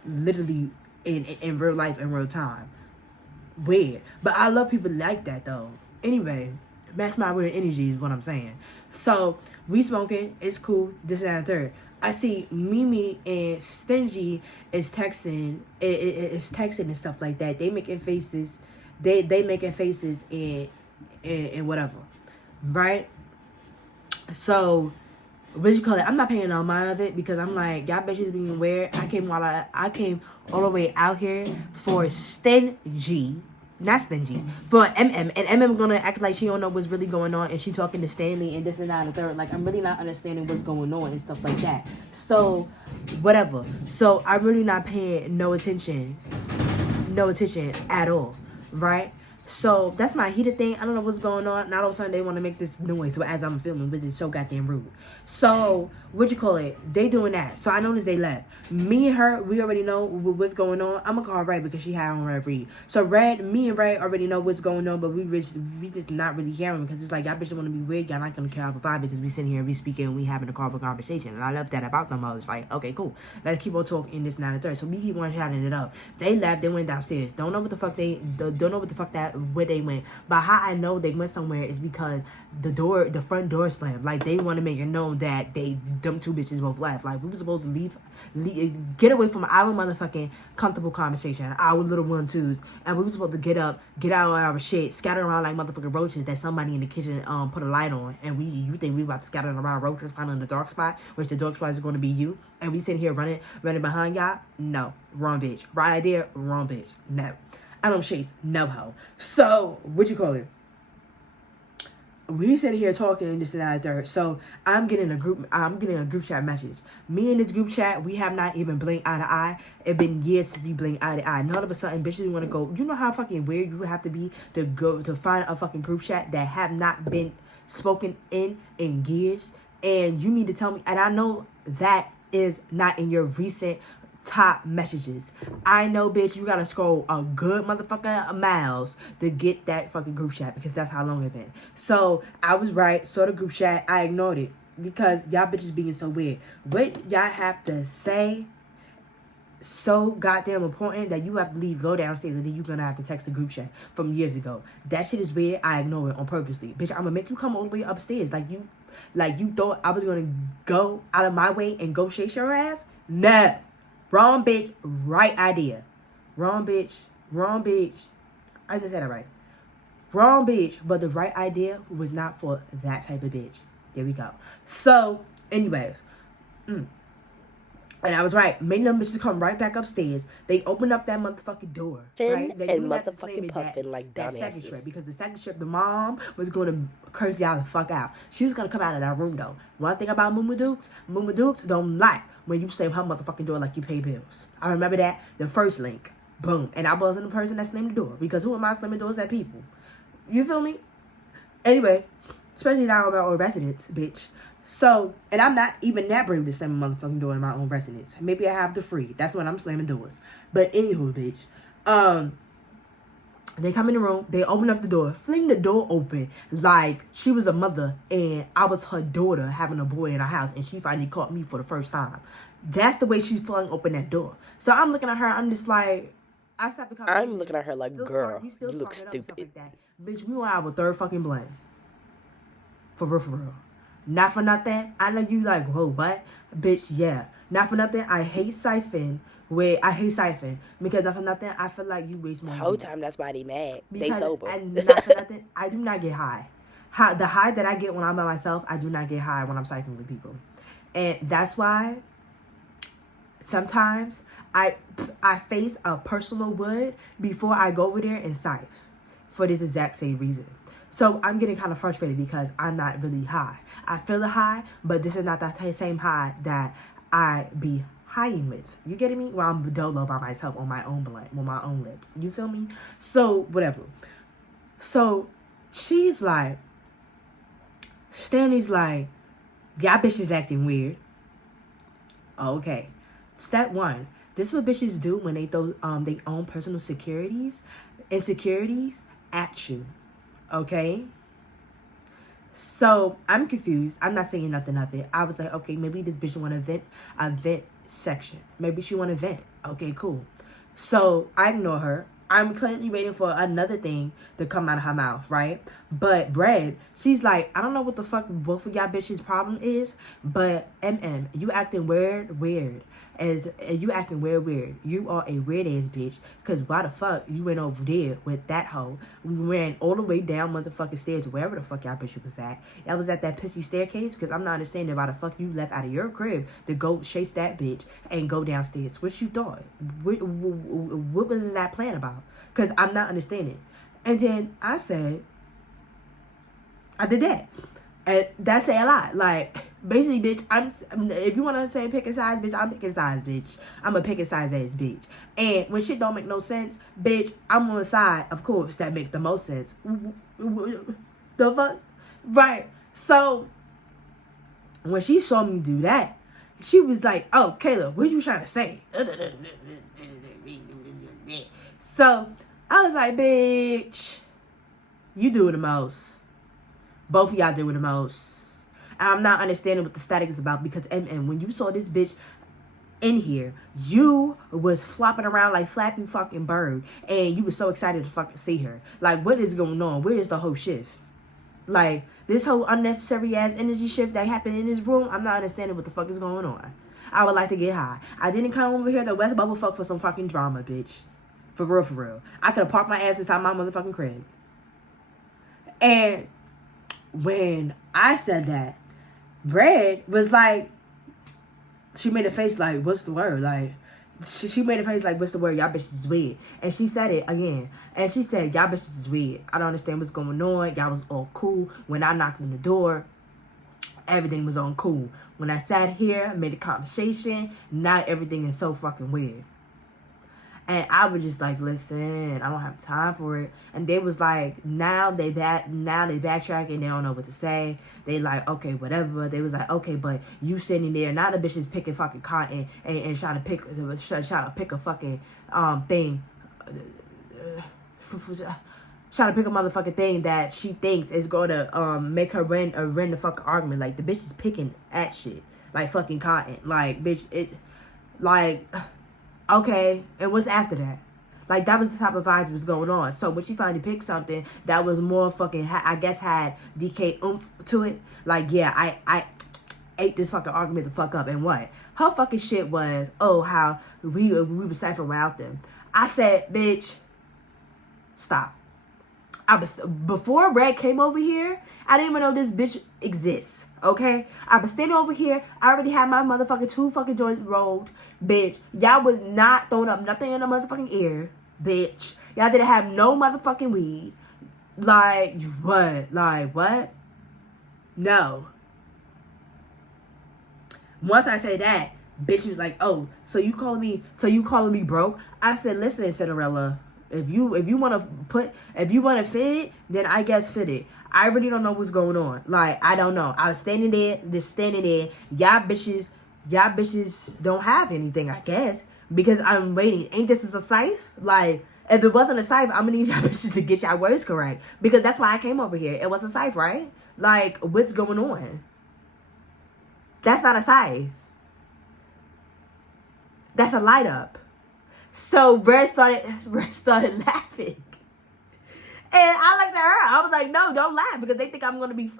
literally in real life, in real time. Weird, but I love people like that though. Anyway, match my weird energy is what I'm saying. So we smoking, it's cool, this and that and third. I see Mimi and Stingy is texting, is texting and stuff like that. They making faces, they making faces and whatever, right? So what you call it? I'm not paying no mind of it, because I'm like, y'all bitches being weird. I came all the way out here for Stingy. Not Stingy, but MM, and MM gonna act like she don't know what's really going on, and she talking to Stanley and this and that and the third. Like, I'm really not understanding what's going on and stuff like that. So whatever. So I'm really not paying no attention at all, right? So that's my heated thing. I don't know what's going on. Now all of a sudden they want to make this noise as I'm filming, but it's so goddamn rude. So what you call it? They doing that. So I noticed they left. Me and her, we already know what's going on. I'm gonna call Red because she had on Red Reed. So me and Red already know what's going on, but we just not really hearing, because it's like, y'all bitches want to be weird. Y'all not gonna care about vibe, because we sitting here, we speaking, and we having a conversation. And I love that about them all. It's like, okay, cool. Let's keep on talking this and that and third. So we keep on chatting it up. They left. They went downstairs. Don't know what the fuck where they went. But how I know they went somewhere is because the front door slammed. Like, they want to make it known that them two bitches both left. Like, we were supposed to leave, get away from our motherfucking comfortable conversation, our little 1-2s, and we were supposed to get out of our shit, scatter around like motherfucking roaches that somebody in the kitchen put a light on, and you think we about to scatter around roaches, find in the dark spot, which the dark spot is going to be you, and we sitting here running behind y'all? No, wrong bitch. Right idea, wrong bitch. No. I don't chase no hoe. So what you call it? We sitting here talking this and that and third. So I'm getting a group chat message. Me and this group chat, we have not even blinked eye to eye. It's been years since we blinked eye to eye. And all of a sudden, bitches want to go. You know how fucking weird you would have to be to find a fucking group chat that have not been spoken in years. And you need to tell me. And I know that is not in your recent top messages. I know, bitch, you gotta scroll a good motherfucking miles to get that fucking group chat, because that's how long it's been. So I was right, saw the group chat, I ignored it, because y'all bitches being so weird. What y'all have to say so goddamn important that you have to go downstairs, and then you're gonna have to text the group chat from years ago. That shit is weird. I ignore it on purposely. Bitch, I'm gonna make you come all the way upstairs like you thought I was gonna go out of my way and go chase your ass? No. Wrong bitch, right idea. Wrong bitch. I just said it right. Wrong bitch, but the right idea was not for that type of bitch. There we go. So, anyways. And I was right. Made them bitches come right back upstairs. They opened up that motherfucking door. Fin right? and motherfucking puffin like that second dumbasses. trip. Because the second trip, the mom was going to curse y'all the fuck out. She was going to come out of that room, though. One thing about Mama Dukes don't like when you slam her motherfucking door like you pay bills. I remember that. The first link. Boom. And I wasn't the person that slammed the door. Because who am I slamming doors at people? You feel me? Anyway, especially now in my own residence, bitch. So, and I'm not even that brave to slam a motherfucking door in my own residence. Maybe I have the free. That's when I'm slamming doors. But anywho, bitch. They come in the room. They open up the door. Fling the door open like she was a mother and I was her daughter having a boy in her house. And she finally caught me for the first time. That's the way she flung open that door. So I'm looking at her. I'm just like, I stopped the conversation. I'm looking at her like, girl, you look stupid. Like that. Bitch, we gonna have a third fucking blend. For real. Not for nothing. I know you like, whoa, what? Bitch, yeah. Not for nothing. I hate Cyph. Because not for nothing, I feel like you waste more. The whole time, that's why they mad. They sober. And not for nothing, I do not get high. The high that I get when I'm by myself, I do not get high when I'm cycling with people. And that's why sometimes I face a personal wood before I go over there and Cyph for this exact same reason. So I'm getting kind of frustrated because I'm not really high. I feel the high, but this is not that same high that I be high-ing with. You getting me? Well, I'm dolo by myself on my own blunt, with my own lips. You feel me? So, whatever. So, she's like, Stanley's like, y'all bitches acting weird. Okay. Step one. This is what bitches do when they throw their own personal insecurities at you. Okay? So, I'm confused. I'm not saying nothing of it. I was like, okay, maybe this bitch want to vent section. Maybe she want to vent. Okay, cool. So, I ignore her. I'm clearly waiting for another thing to come out of her mouth, right? But Bread, she's like, I don't know what the fuck both of y'all bitches' problem is, but you acting weird. You acting weird. You are a weird ass bitch. Cause why the fuck you went over there with that hoe? We ran all the way down motherfucking stairs, wherever the fuck y'all bitch was at. Y'all was at that pissy staircase. Cause I'm not understanding why the fuck you left out of your crib to go chase that bitch and go downstairs. What you thought? What was that plan about? Cause I'm not understanding. And then I said, I did that. And that say a lot. Like, basically, bitch, if you want to say pick a size, bitch, I'm picking size, bitch. I'm a pick a size ass bitch. And when shit don't make no sense, bitch, I'm on the side, of course, that make the most sense. The fuck? Right. So, when she saw me do that, she was like, oh, Kayla, what you trying to say? So, I was like, bitch, you do the most. Both of y'all do the most. And I'm not understanding what the static is about because when you saw this bitch in here, you was flopping around like Flappy fucking Bird and you was so excited to fucking see her. Like, what is going on? Where is the whole shift? Like, this whole unnecessary ass energy shift that happened in this room, I'm not understanding what the fuck is going on. I would like to get high. I didn't come over here to West Bubble fuck for some fucking drama, bitch. For real. I could have parked my ass inside my motherfucking crib. And when I said that, Bread was like, she made a face like, what's the word? Like, she made a face like, what's the word? Y'all bitches is weird. And she said it again. And she said, y'all bitches is weird. I don't understand what's going on. Y'all was all cool. When I knocked on the door, everything was on cool. When I sat here, made a conversation, now everything is so fucking weird. And I was just like, listen, I don't have time for it. And they was like, now they backtracking. They don't know what to say. They like, okay, whatever. They was like, okay, but you sitting there. Now the bitch is picking fucking cotton and trying to pick a fucking thing. Trying to pick a motherfucking thing that she thinks is going to make her win the fucking argument. Like, the bitch is picking at shit. Like, fucking cotton. Like, bitch, okay, and what's after that? Like, that was the type of vibes that was going on. So when she finally picked something that was more fucking, I guess, had DK oomph to it. Like, yeah, I ate this fucking argument the fuck up. And what? Her fucking shit was, oh, how we were Cyph around them. I said, bitch, stop. Before Red came over here, I didn't even know this bitch exists. Okay? I was standing over here. I already had my motherfucking 2 fucking joints rolled. Bitch. Y'all was not throwing up nothing in the motherfucking ear. Bitch. Y'all didn't have no motherfucking weed. Like, what? Like, what? No. Once I said that, bitch was like, oh, so you calling me broke? I said, listen, Cinderella. If you want to fit it, then I guess fit it. I really don't know what's going on. Like, I don't know. I was standing there. Y'all bitches don't have anything, I guess. Because I'm waiting. Ain't this a Cyph? Like, if it wasn't a Cyph, I'm gonna need y'all bitches to get y'all words correct. Because that's why I came over here. It was a Cyph, right? Like, what's going on? That's not a Cyph. That's a light up. So Red started laughing. And I looked at her. I was like, no, don't laugh because they think I'm going to be,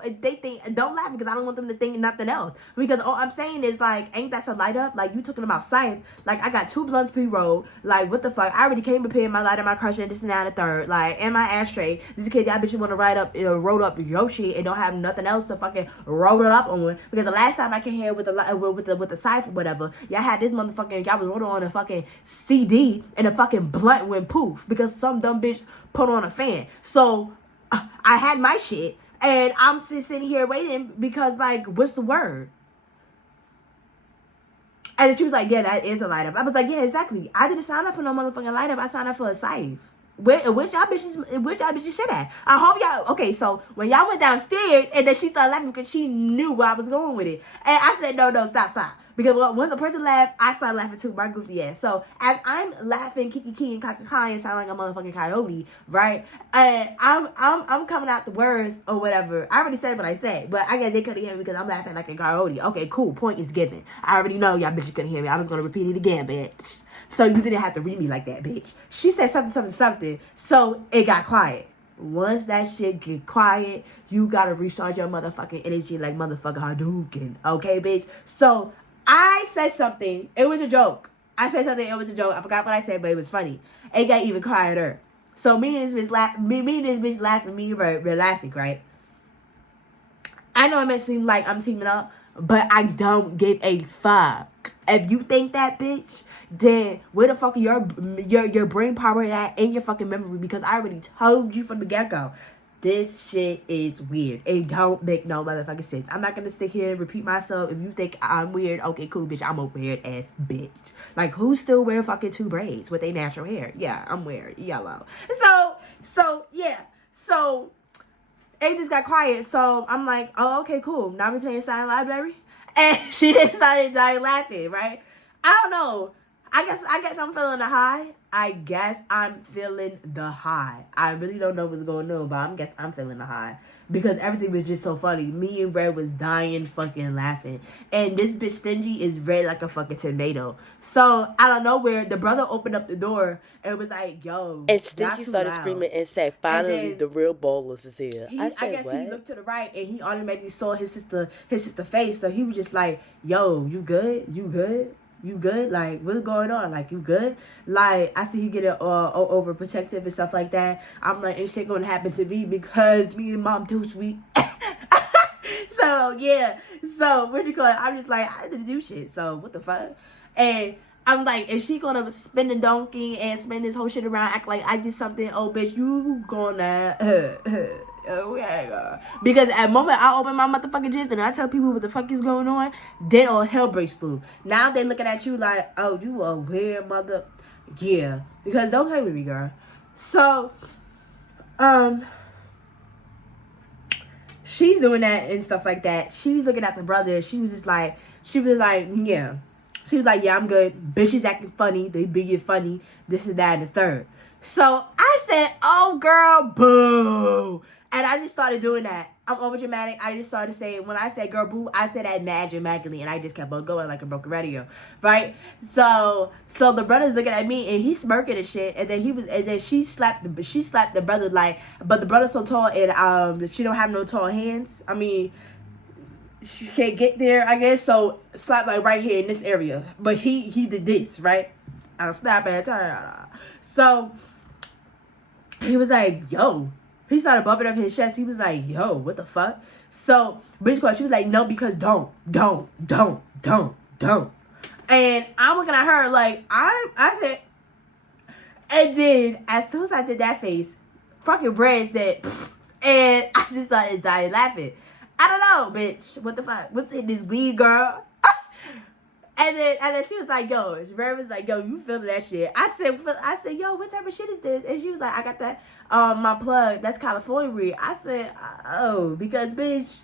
don't laugh because I don't want them to think nothing else. Because all I'm saying is like, ain't that some light up? Like you talking about Cyph. Like I got 2 blunts pre-rolled. Like what the fuck? I already came prepared, my lighter, my crusher, this and that and the third. Like, and my ashtray. This kid, that bitch want to roll up your shit and don't have nothing else to fucking roll it up on. Because the last time I came here with the Cyph or whatever, y'all had this motherfucking, y'all was rolling on a fucking CD and a fucking blunt went poof because some dumb bitch put on a fan. So I had my shit and I'm sitting here waiting because like, what's the word? And then she was like, yeah, that is a light up. I was like, yeah, exactly. I didn't sign up for no motherfucking light up. I signed up for a Cyph. Which y'all bitches shit at? I hope y'all, okay, so when y'all went downstairs and then she started laughing because she knew where I was going with it. And I said, no, stop. Because once a person laughed, I started laughing too, my goofy ass. So as I'm laughing, kiki and kaka and sound like a motherfucking coyote, right? And I'm coming out the words or whatever. I already said what I said, but I guess they couldn't hear me because I'm laughing like a coyote. Okay, cool. Point is given. I already know y'all bitches couldn't hear me. I was gonna repeat it again, bitch. So you didn't have to read me like that, bitch. She said something. So it got quiet. Once that shit get quiet, you gotta recharge your motherfucking energy like motherfucking Hadouken. Okay, bitch? So I said something. It was a joke. I said something. It was a joke. I forgot what I said, but it was funny. It got even quieter. So me and this bitch laughing. Me and this bitch laughing. We're laughing, right? I know it may seem like I'm teaming up, but I don't give a fuck. If you think that, bitch, then where the fuck are your brain power at and your fucking memory? Because I already told you from the get-go. This shit is weird. It don't make no motherfucking sense. I'm not gonna sit here and repeat myself. If you think I'm weird, okay, cool, bitch. I'm a weird ass bitch. Like, who still wear fucking 2 braids with their natural hair? Yeah, I'm weird. Yellow. So yeah. So it just got quiet. So I'm like, oh, okay, cool. Now we playing Silent Library, and she just started dying laughing. Right? I don't know. I guess I'm feeling the high. I guess I'm feeling the high. I really don't know what's going on, but I'm feeling the high. Because everything was just so funny. Me and Red was dying fucking laughing. And this bitch Stingy is red like a fucking tomato. So, out of nowhere, the brother opened up the door and was like, yo, and Stingy started screaming and said, finally, the real ballers is here. I guess he looked to the right and he automatically saw his sister face. So, he was just like, yo, you good? You good? You good? Like, what's going on? Like, you good? Like, I see you getting overprotective and stuff like that. I'm like, ain't shit gonna happen to me because me and mom too sweet. So, yeah. So, what do you call it? I'm just like, I didn't do shit. So, what the fuck? And I'm like, is she gonna spin the donkey and spin this whole shit around, act like I did something? Oh, bitch, you gonna... Oh, yeah. Because at the moment I open my motherfucking gym and I tell people what the fuck is going on, then all hell breaks through. Now they looking at you like, oh, you a weird mother. Yeah. Because don't play with me, girl. So, she's doing that and stuff like that. She's looking at the brother. She was like, yeah. She was like, yeah, I'm good. Bitches acting funny. They being funny. This and that and the third. So I said, oh, girl, boo. And I just started doing that. I'm over dramatic. I just started saying, when I said girl boo, I said that mad dramatically, and I just kept on going like a broken radio, right? So the brother's looking at me and he's smirking and shit, and then she slapped the brother like, but the brother's so tall and she don't have no tall hands. I mean, she can't get there, I guess. So slap like right here in this area, but he did this, right? I'll snap at her. So he was like, yo. He started bumping up his chest. He was like, yo, what the fuck? So, bitch, she was like, no, because don't. And I'm looking at her like, I said, and then as soon as I did that face, fucking Brad said, and I just started dying laughing. I don't know, bitch. What the fuck? What's in this weed, girl? And then she was like, yo, Ray was like, yo, you feeling that shit? I said, yo, what type of shit is this? And she was like, I got that, my plug, that's California weed. I said, oh, because, bitch,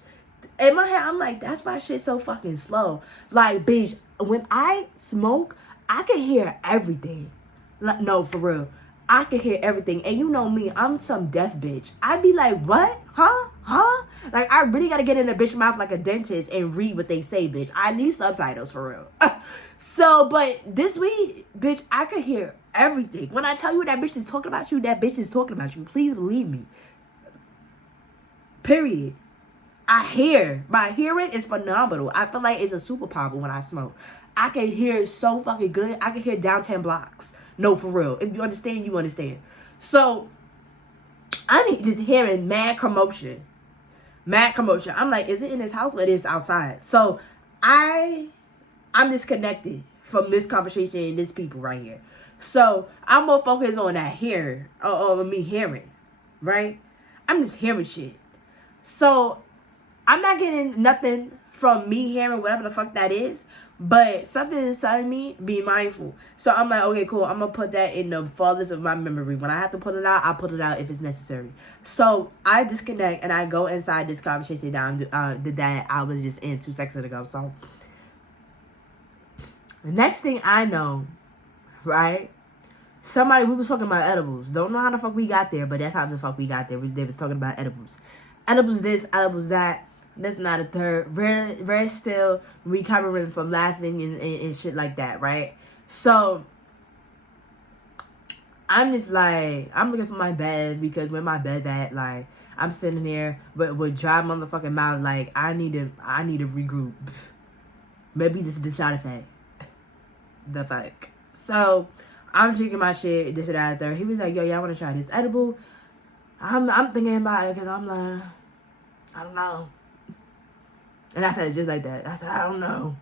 in my head, I'm like, that's why shit's so fucking slow. Like, bitch, when I smoke, I can hear everything. Like, no, for real. I can hear everything. And you know me, I'm some deaf bitch. I be like, what? Huh? Like, I really gotta get in a bitch mouth like a dentist and read what they say, bitch. I need subtitles for real. So, but this week, bitch, I could hear everything. When I tell you that bitch is talking about you, that bitch is talking about you. Please believe me. Period. I hear. My hearing is phenomenal. I feel like it's a superpower when I smoke. I can hear so fucking good. I can hear down 10 blocks. No, for real. If you understand, you understand. So, I need just hearing mad commotion. Mad commotion. I'm like, is it in this house or it is outside? So, I'm disconnected from this conversation and this people right here. So, I'm more focused on that hearing. Or me hearing. Right? I'm just hearing shit. So, I'm not getting nothing from me hearing whatever the fuck that is. But something is telling me, be mindful. So I'm like, okay, cool. I'm going to put that in the farthest of my memory. When I have to put it out, I'll put it out if it's necessary. So I disconnect and I go inside this conversation that I was just in 2 seconds ago. So the next thing I know, right? We was talking about edibles. Don't know how the fuck we got there, but that's how the fuck we got there. They was talking about edibles. Edibles this, edibles that. That's not a third. Very still recovering from laughing and shit like that, right? So, I'm just like, I'm looking for my bed because where my bed at, like, I'm sitting there with dry motherfucking mouth, like, I need to regroup. Maybe this is the side effect. The fuck. So, I'm drinking my shit, this and that, there. He was like, yo, y'all want to try this edible? I'm thinking about it because I'm like, I don't know. And I said it just like that. I said, I don't know.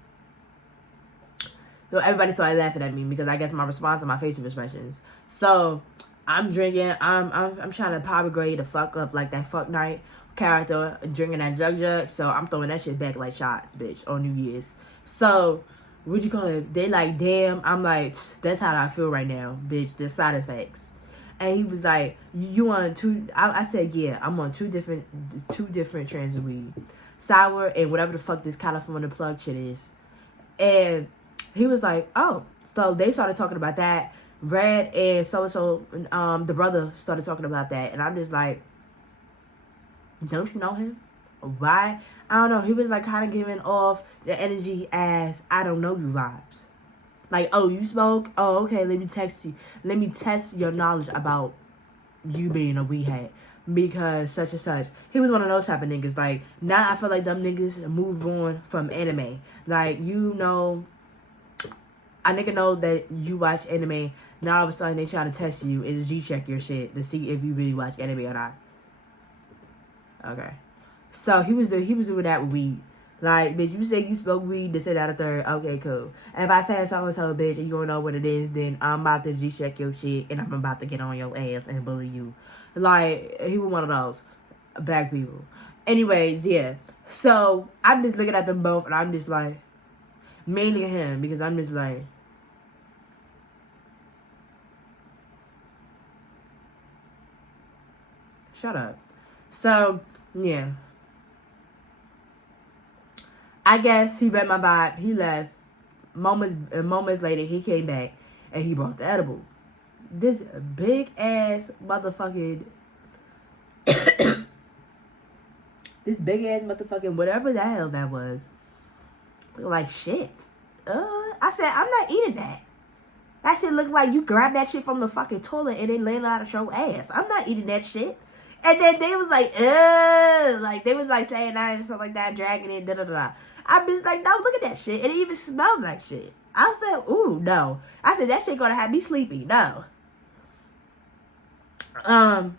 So everybody started laughing at me because I guess my response to my facial expressions. So I'm drinking. I'm trying to power grade the fuck up like that fuck night character, drinking that jug. So I'm throwing that shit back like shots, bitch, on New Year's. So what you call it? They like, damn. I'm like, that's how I feel right now, bitch. The side effects. And he was like, you on two? I said, yeah. I'm on two different strands of weed. Sour and whatever the fuck this California plug shit is. And he was like, oh. So they started talking about that. Red and so-and-so, the brother started talking about that. And I'm just like, don't you know him? Why? I don't know. He was like kind of giving off the energy as I don't know you vibes. Like, oh, you smoke? Oh, okay, let me text you. Let me test your knowledge about you being a weedhead. Because such and such. He was one of those type of niggas. Like, now I feel like them niggas move on from anime. Like, you know, a nigga know that you watch anime. Now all of a sudden they try to test you and G-check your shit to see if you really watch anime or not. Okay. So he was doing that with weed. Like, bitch, you say you smoke weed, this and that, a third. Okay, cool. And if I say so-and-so, bitch, and you don't know what it is, then I'm about to G-check your shit and I'm about to get on your ass and bully you. Like, he was one of those black people. Anyways, yeah. So, I'm just looking at them both, and I'm just like, mainly him, because I'm just like, shut up. So, yeah. I guess he read my vibe. He left. Moments later, he came back, and he brought the edible. This big ass motherfucking whatever the hell that was, looked like shit. I said, I'm not eating that. That shit looked like you grabbed that shit from the fucking toilet and then laying out of your ass. I'm not eating that shit. And then they was like, like they was like saying that and stuff like that, dragging it, da da da. I'm just like, no, look at that shit. It even smelled like shit. I said, ooh, no. I said, that shit gonna have me sleepy. No. And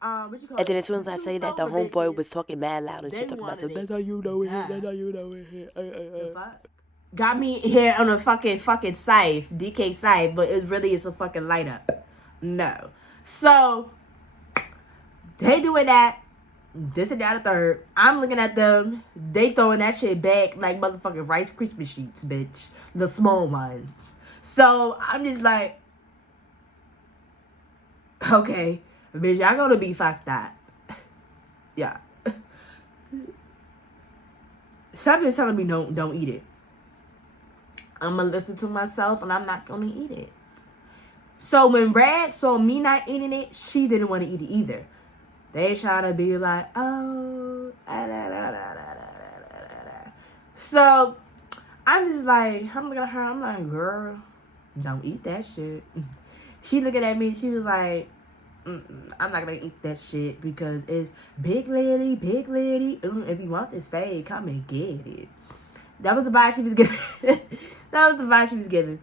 then as soon as I say that, the homeboy was talking mad loud and shit, talking about, that's how you know it, that's how you know it. Got me here on a fucking Cyph, DK Cyph, but it's a fucking light up. No. So, they doing that, this and that, a third. I'm looking at them, they throwing that shit back like motherfucking Rice Krispie sheets, bitch. The small ones. So, I'm just like, okay, bitch, y'all gonna be fucked up. Yeah. Something's telling me don't eat it. I'm gonna listen to myself and I'm not gonna eat it. So when Brad saw me not eating it, she didn't want to eat it either. They trying to be like, oh, So I'm just like, I'm looking at her. I'm like, girl, don't eat that shit. She looking at me. She was like, I'm not gonna eat that shit because it's big lady, big lady. If you want this fade, come and get it. That was the vibe she was giving. That was the vibe she was giving.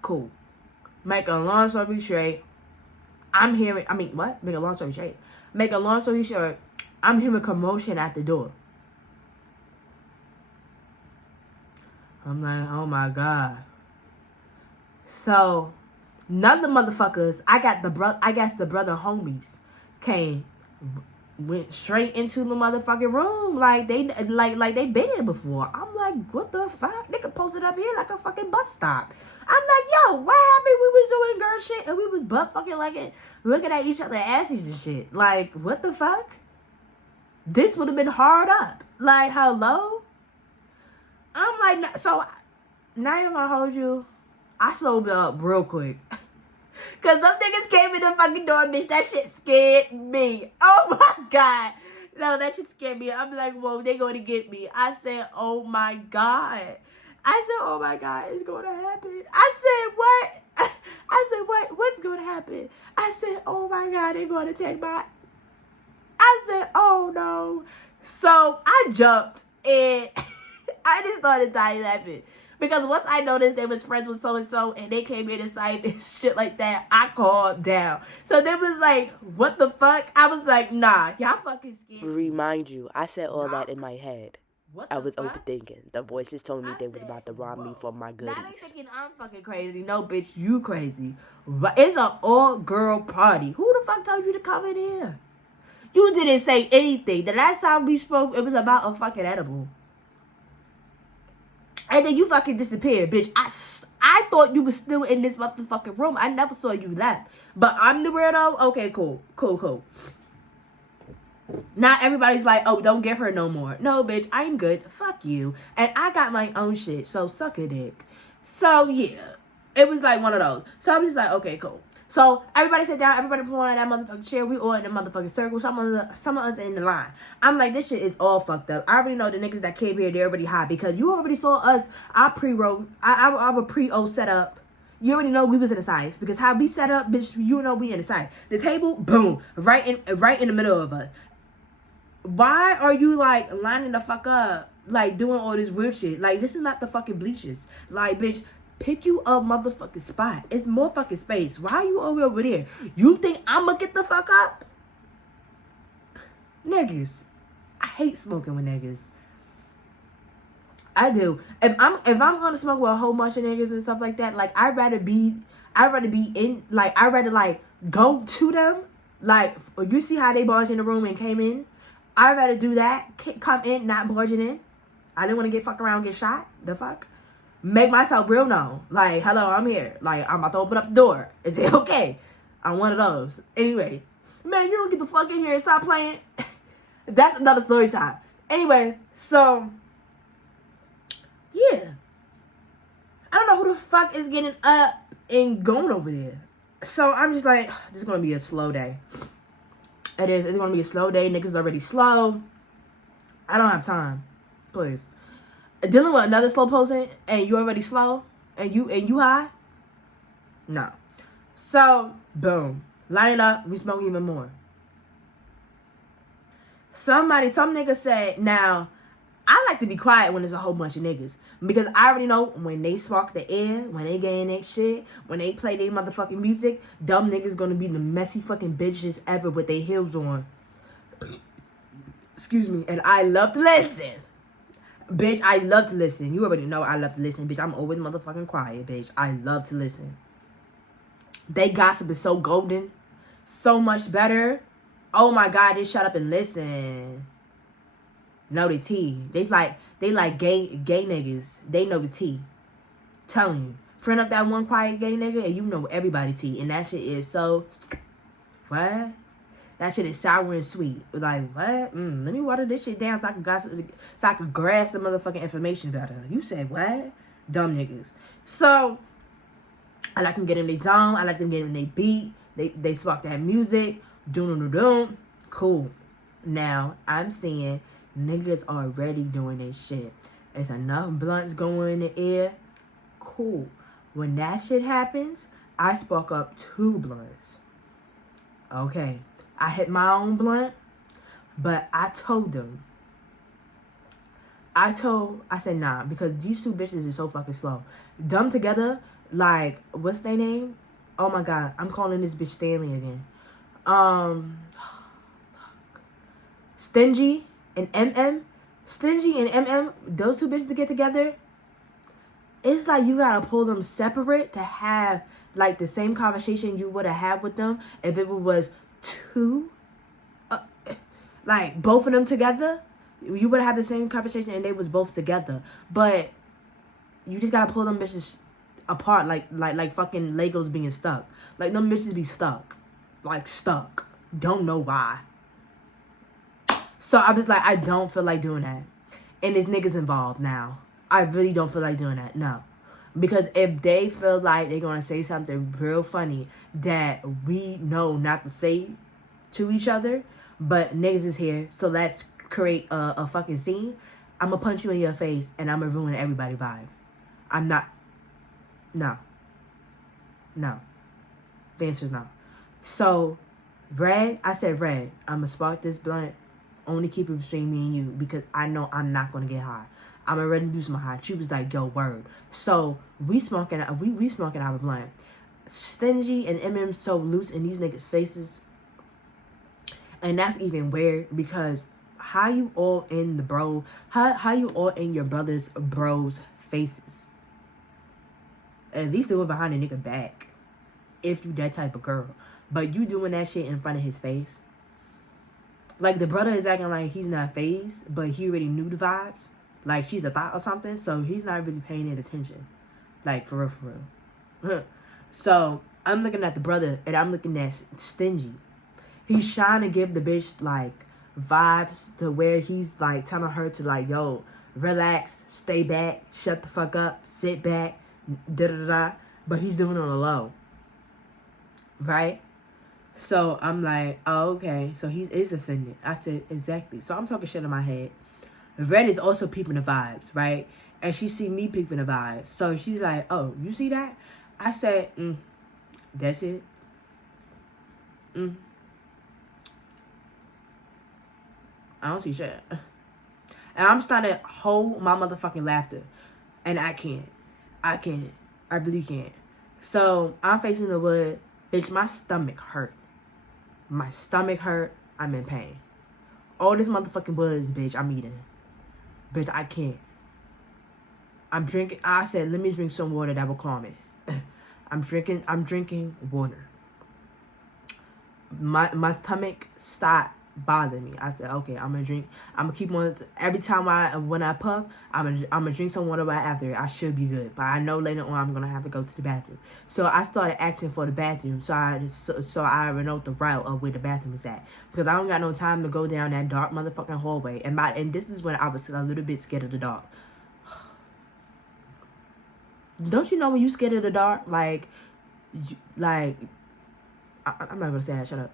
Cool. Make a long story straight. I'm hearing. I mean, what? Make a long story straight. Make a long story short. I'm hearing commotion at the door. I'm like, oh my god. So, none of the motherfuckers. I guess the brother homies went straight into the motherfucking room like they been here before. I'm like, what the fuck? They could post it up here like a fucking bus stop. I'm like, yo, what happened? We was doing girl shit and we was butt fucking like it, looking at each other asses and shit. Like, what the fuck? This would have been hard up. Like, hello? I'm like, so now I'm gonna hold you. I sobered up real quick. Cause them niggas came in the fucking door, bitch. That shit scared me. Oh my god. No, that shit scared me. I'm like, whoa, they gonna get me. I said, oh my god. I said, oh my god, it's gonna happen. I said, what? I said, what? What's gonna happen? I said, oh my god, they're gonna take my... I said, oh no. So I jumped and I just started dying laughing. Because once I noticed they was friends with so-and-so and they came in and Cyph and shit like that, I calmed down. So they was like, what the fuck? I was like, nah, y'all fucking scared. Remind you, I said all that in my head. I was fuck? overthinking. The voices told me they was about to rob me for my goodies. Now they thinking I'm fucking crazy. No, bitch, you crazy. It's an all-girl party. Who the fuck told you to come in here? You didn't say anything. The last time we spoke, it was about a fucking edible. And then you fucking disappeared, bitch. I thought you was still in this motherfucking room. I never saw you left. But I'm the weirdo? Okay, cool. Cool. Not everybody's like, oh, don't give her no more. No, bitch, I'm good. Fuck you. And I got my own shit, so suck a dick. So, yeah. It was like one of those. So I was just like, okay, cool. So everybody sat down, everybody put on that motherfucking chair. We all in the motherfucking circle. Some of us in the line. I'm like, this shit is all fucked up. I already know the niggas that came here, they're already high because you already saw us. Our pre-roll, our pre-O set up. You already know we was in the Cyph because how we set up, bitch. You know we in the Cyph. The table, boom, right in the middle of us. Why are you like lining the fuck up, like doing all this weird shit? Like this is not the fucking bleachers. Like, bitch. Pick you a motherfucking spot. It's more fucking space. Why are you over there? You think I'ma get the fuck up? Niggas. I hate smoking with niggas. I do. If I'm gonna smoke with a whole bunch of niggas and stuff like that, like I'd rather go to them. Like, you see how they barged in the room and came in? I'd rather do that. Come in, not barging in. I didn't want to get fucked around and get shot. The fuck? Make myself real known. Like, hello, I'm here. Like, I'm about to open up the door. Is it okay? I'm one of those. Anyway, man, you don't get the fuck in here and stop playing. That's another story time. Anyway, so, yeah. I don't know who the fuck is getting up and going over there. So, I'm just like, this is going to be a slow day. It is. It's going to be a slow day. Niggas already slow. I don't have time. Please. Dealing with another slow person and you already slow and you high? No. So, boom. Lining up, we smoke even more. Some nigga said, now, I like to be quiet when there's a whole bunch of niggas. Because I already know when they spark the air, when they get in that shit, when they play their motherfucking music, dumb niggas gonna be the messy fucking bitches ever with their heels on. Excuse me. And I love to listen. Bitch, I love to listen. You already know I love to listen. Bitch, I'm always motherfucking quiet, bitch. I love to listen. They gossip is so golden. So much better. Oh my god, they shut up and listen. Know the tea. They like gay niggas. They know the tea. Telling you. Friend up that one quiet gay nigga and you know everybody tea. And that shit is so... What? That shit is sour and sweet. Like, what? Let me water this shit down so I can gossip, so I can grasp the motherfucking information better. You said what? Dumb niggas. So, I like them get in their zone. I like them get in their beat. They spark that music. Doom. Cool. Now, I'm seeing niggas already doing this shit. It's enough blunts going in the air. Cool. When that shit happens, I spark up 2 blunts. Okay. I hit my own blunt, but I told them. I said, nah, because these 2 bitches is so fucking slow. Them together, like, what's their name? Oh my god, I'm calling this bitch Stanley again. Stingy and MM. Stingy and MM, those 2 bitches to get together, it's like you gotta pull them separate to have, like, the same conversation you would have had with them if it was 2. Like, both of them together, you would have the same conversation and they was both together. But you just gotta pull them bitches apart like fucking Legos being stuck. Like, them bitches be stuck. Like, stuck. Don't know why. So I'm just like, I don't feel like doing that. And there's niggas involved now. I really don't feel like doing that. No. Because if they feel like they're going to say something real funny that we know not to say to each other, but niggas is here, so let's create a fucking scene, I'm going to punch you in your face and I'm going to ruin everybody's vibe. I'm not. No. No. The answer is no. So, Red, I said, Red, I'm going to spark this blunt. Only keep it between me and you because I know I'm not going to get high. I'm ready to do some high. She was like, yo, word. So, we smoking out a blunt. Stingy and MM so loose in these niggas' faces. And that's even weird because how you all in the bro, how you all in your brother's bros' faces? At least do it behind a nigga back. If you that type of girl. But you doing that shit in front of his face. Like, the brother is acting like he's not phased, but he already knew the vibes. Like, she's a thought or something, so he's not really paying it attention. Like, for real. So, I'm looking at the brother, and I'm looking at Stingy. He's trying to give the bitch, like, vibes to where he's, like, telling her to, like, yo, relax, stay back, shut the fuck up, sit back, da-da-da-da. But he's doing it on the low. Right? So, I'm like, oh, okay. So, he is offended. I said, exactly. So, I'm talking shit in my head. Red is also peeping the vibes, right? And she see me peeping the vibes. So, she's like, oh, you see that? I said, that's it. I don't see shit. And I'm starting to hold my motherfucking laughter. And I can't. I really can't. So, I'm facing the wood. Bitch, my stomach hurt. My stomach hurt. I'm in pain. All this motherfucking buzz, bitch, I'm eating. Bitch, I can't. I'm drinking. I said, let me drink some water that will calm it. I'm drinking water. My stomach stopped bothering me. I said, okay, I'm gonna keep on. Every time when I puff, I'm gonna drink some water right after it. I should be good, but I know later on I'm gonna have to go to the bathroom. So I started asking for the bathroom, so I know the route of where the bathroom is at, because I don't got no time to go down that dark motherfucking hallway. And this is when I was a little bit scared of the dark. Don't you know when you scared of the dark, like I'm not gonna say that. Shut up.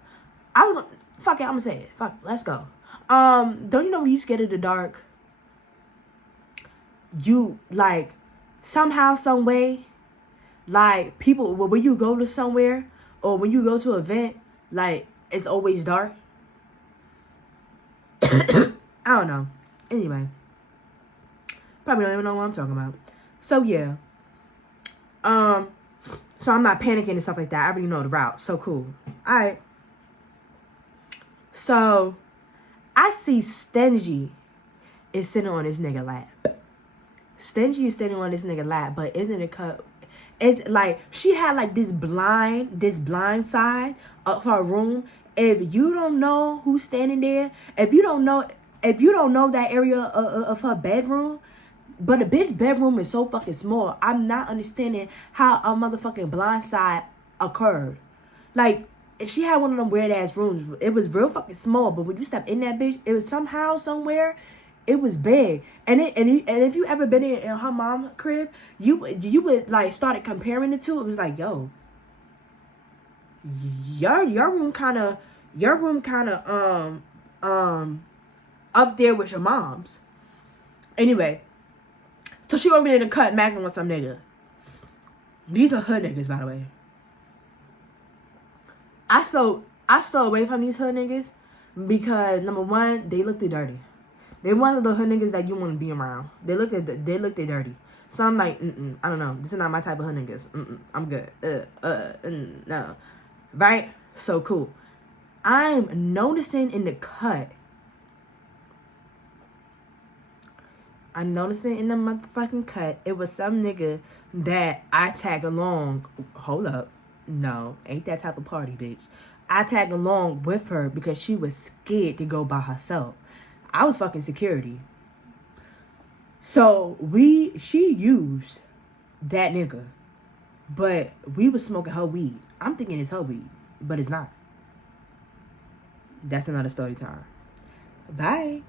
Fuck it, I'm gonna say it. Fuck, let's go. Don't you know when you scared of the dark? You, like, somehow, some way, like, people, when you go to somewhere, or when you go to an event, like, it's always dark. I don't know. Anyway. Probably don't even know what I'm talking about. So, yeah. So I'm not panicking and stuff like that. I already know the route. So, cool. Alright. So, I see Stingy is sitting on this nigga lap. Stingy is sitting on this nigga lap, but isn't it it's like, she had like this blind side of her room. If you don't know who's standing there, if you don't know that area of her bedroom, but the bitch bedroom is so fucking small, I'm not understanding how a motherfucking blind side occurred. Like, she had one of them weird ass rooms. It was real fucking small, but when you step in that bitch, it was somehow, somewhere, it was big. And if you ever been in her mom's crib, you would like started comparing the two. It was like, yo, your room kind of up there with your mom's. Anyway, so she over there in the cut macking with some nigga. These are hood niggas, by the way. I stole away from these hood niggas because number one, they looked dirty. They one of the hood niggas that you want to be around. They looked dirty. So I'm like, I don't know. This is not my type of hood niggas. I'm good. No. Right? So cool. I'm noticing in the cut. I'm noticing in the motherfucking cut, it was some nigga that I tag along. Hold up. No, ain't that type of party, bitch. I tag along with her because she was scared to go by herself. I was fucking security. So she used that nigga. But we was smoking her weed. I'm thinking it's her weed, but it's not. That's another story time. Bye.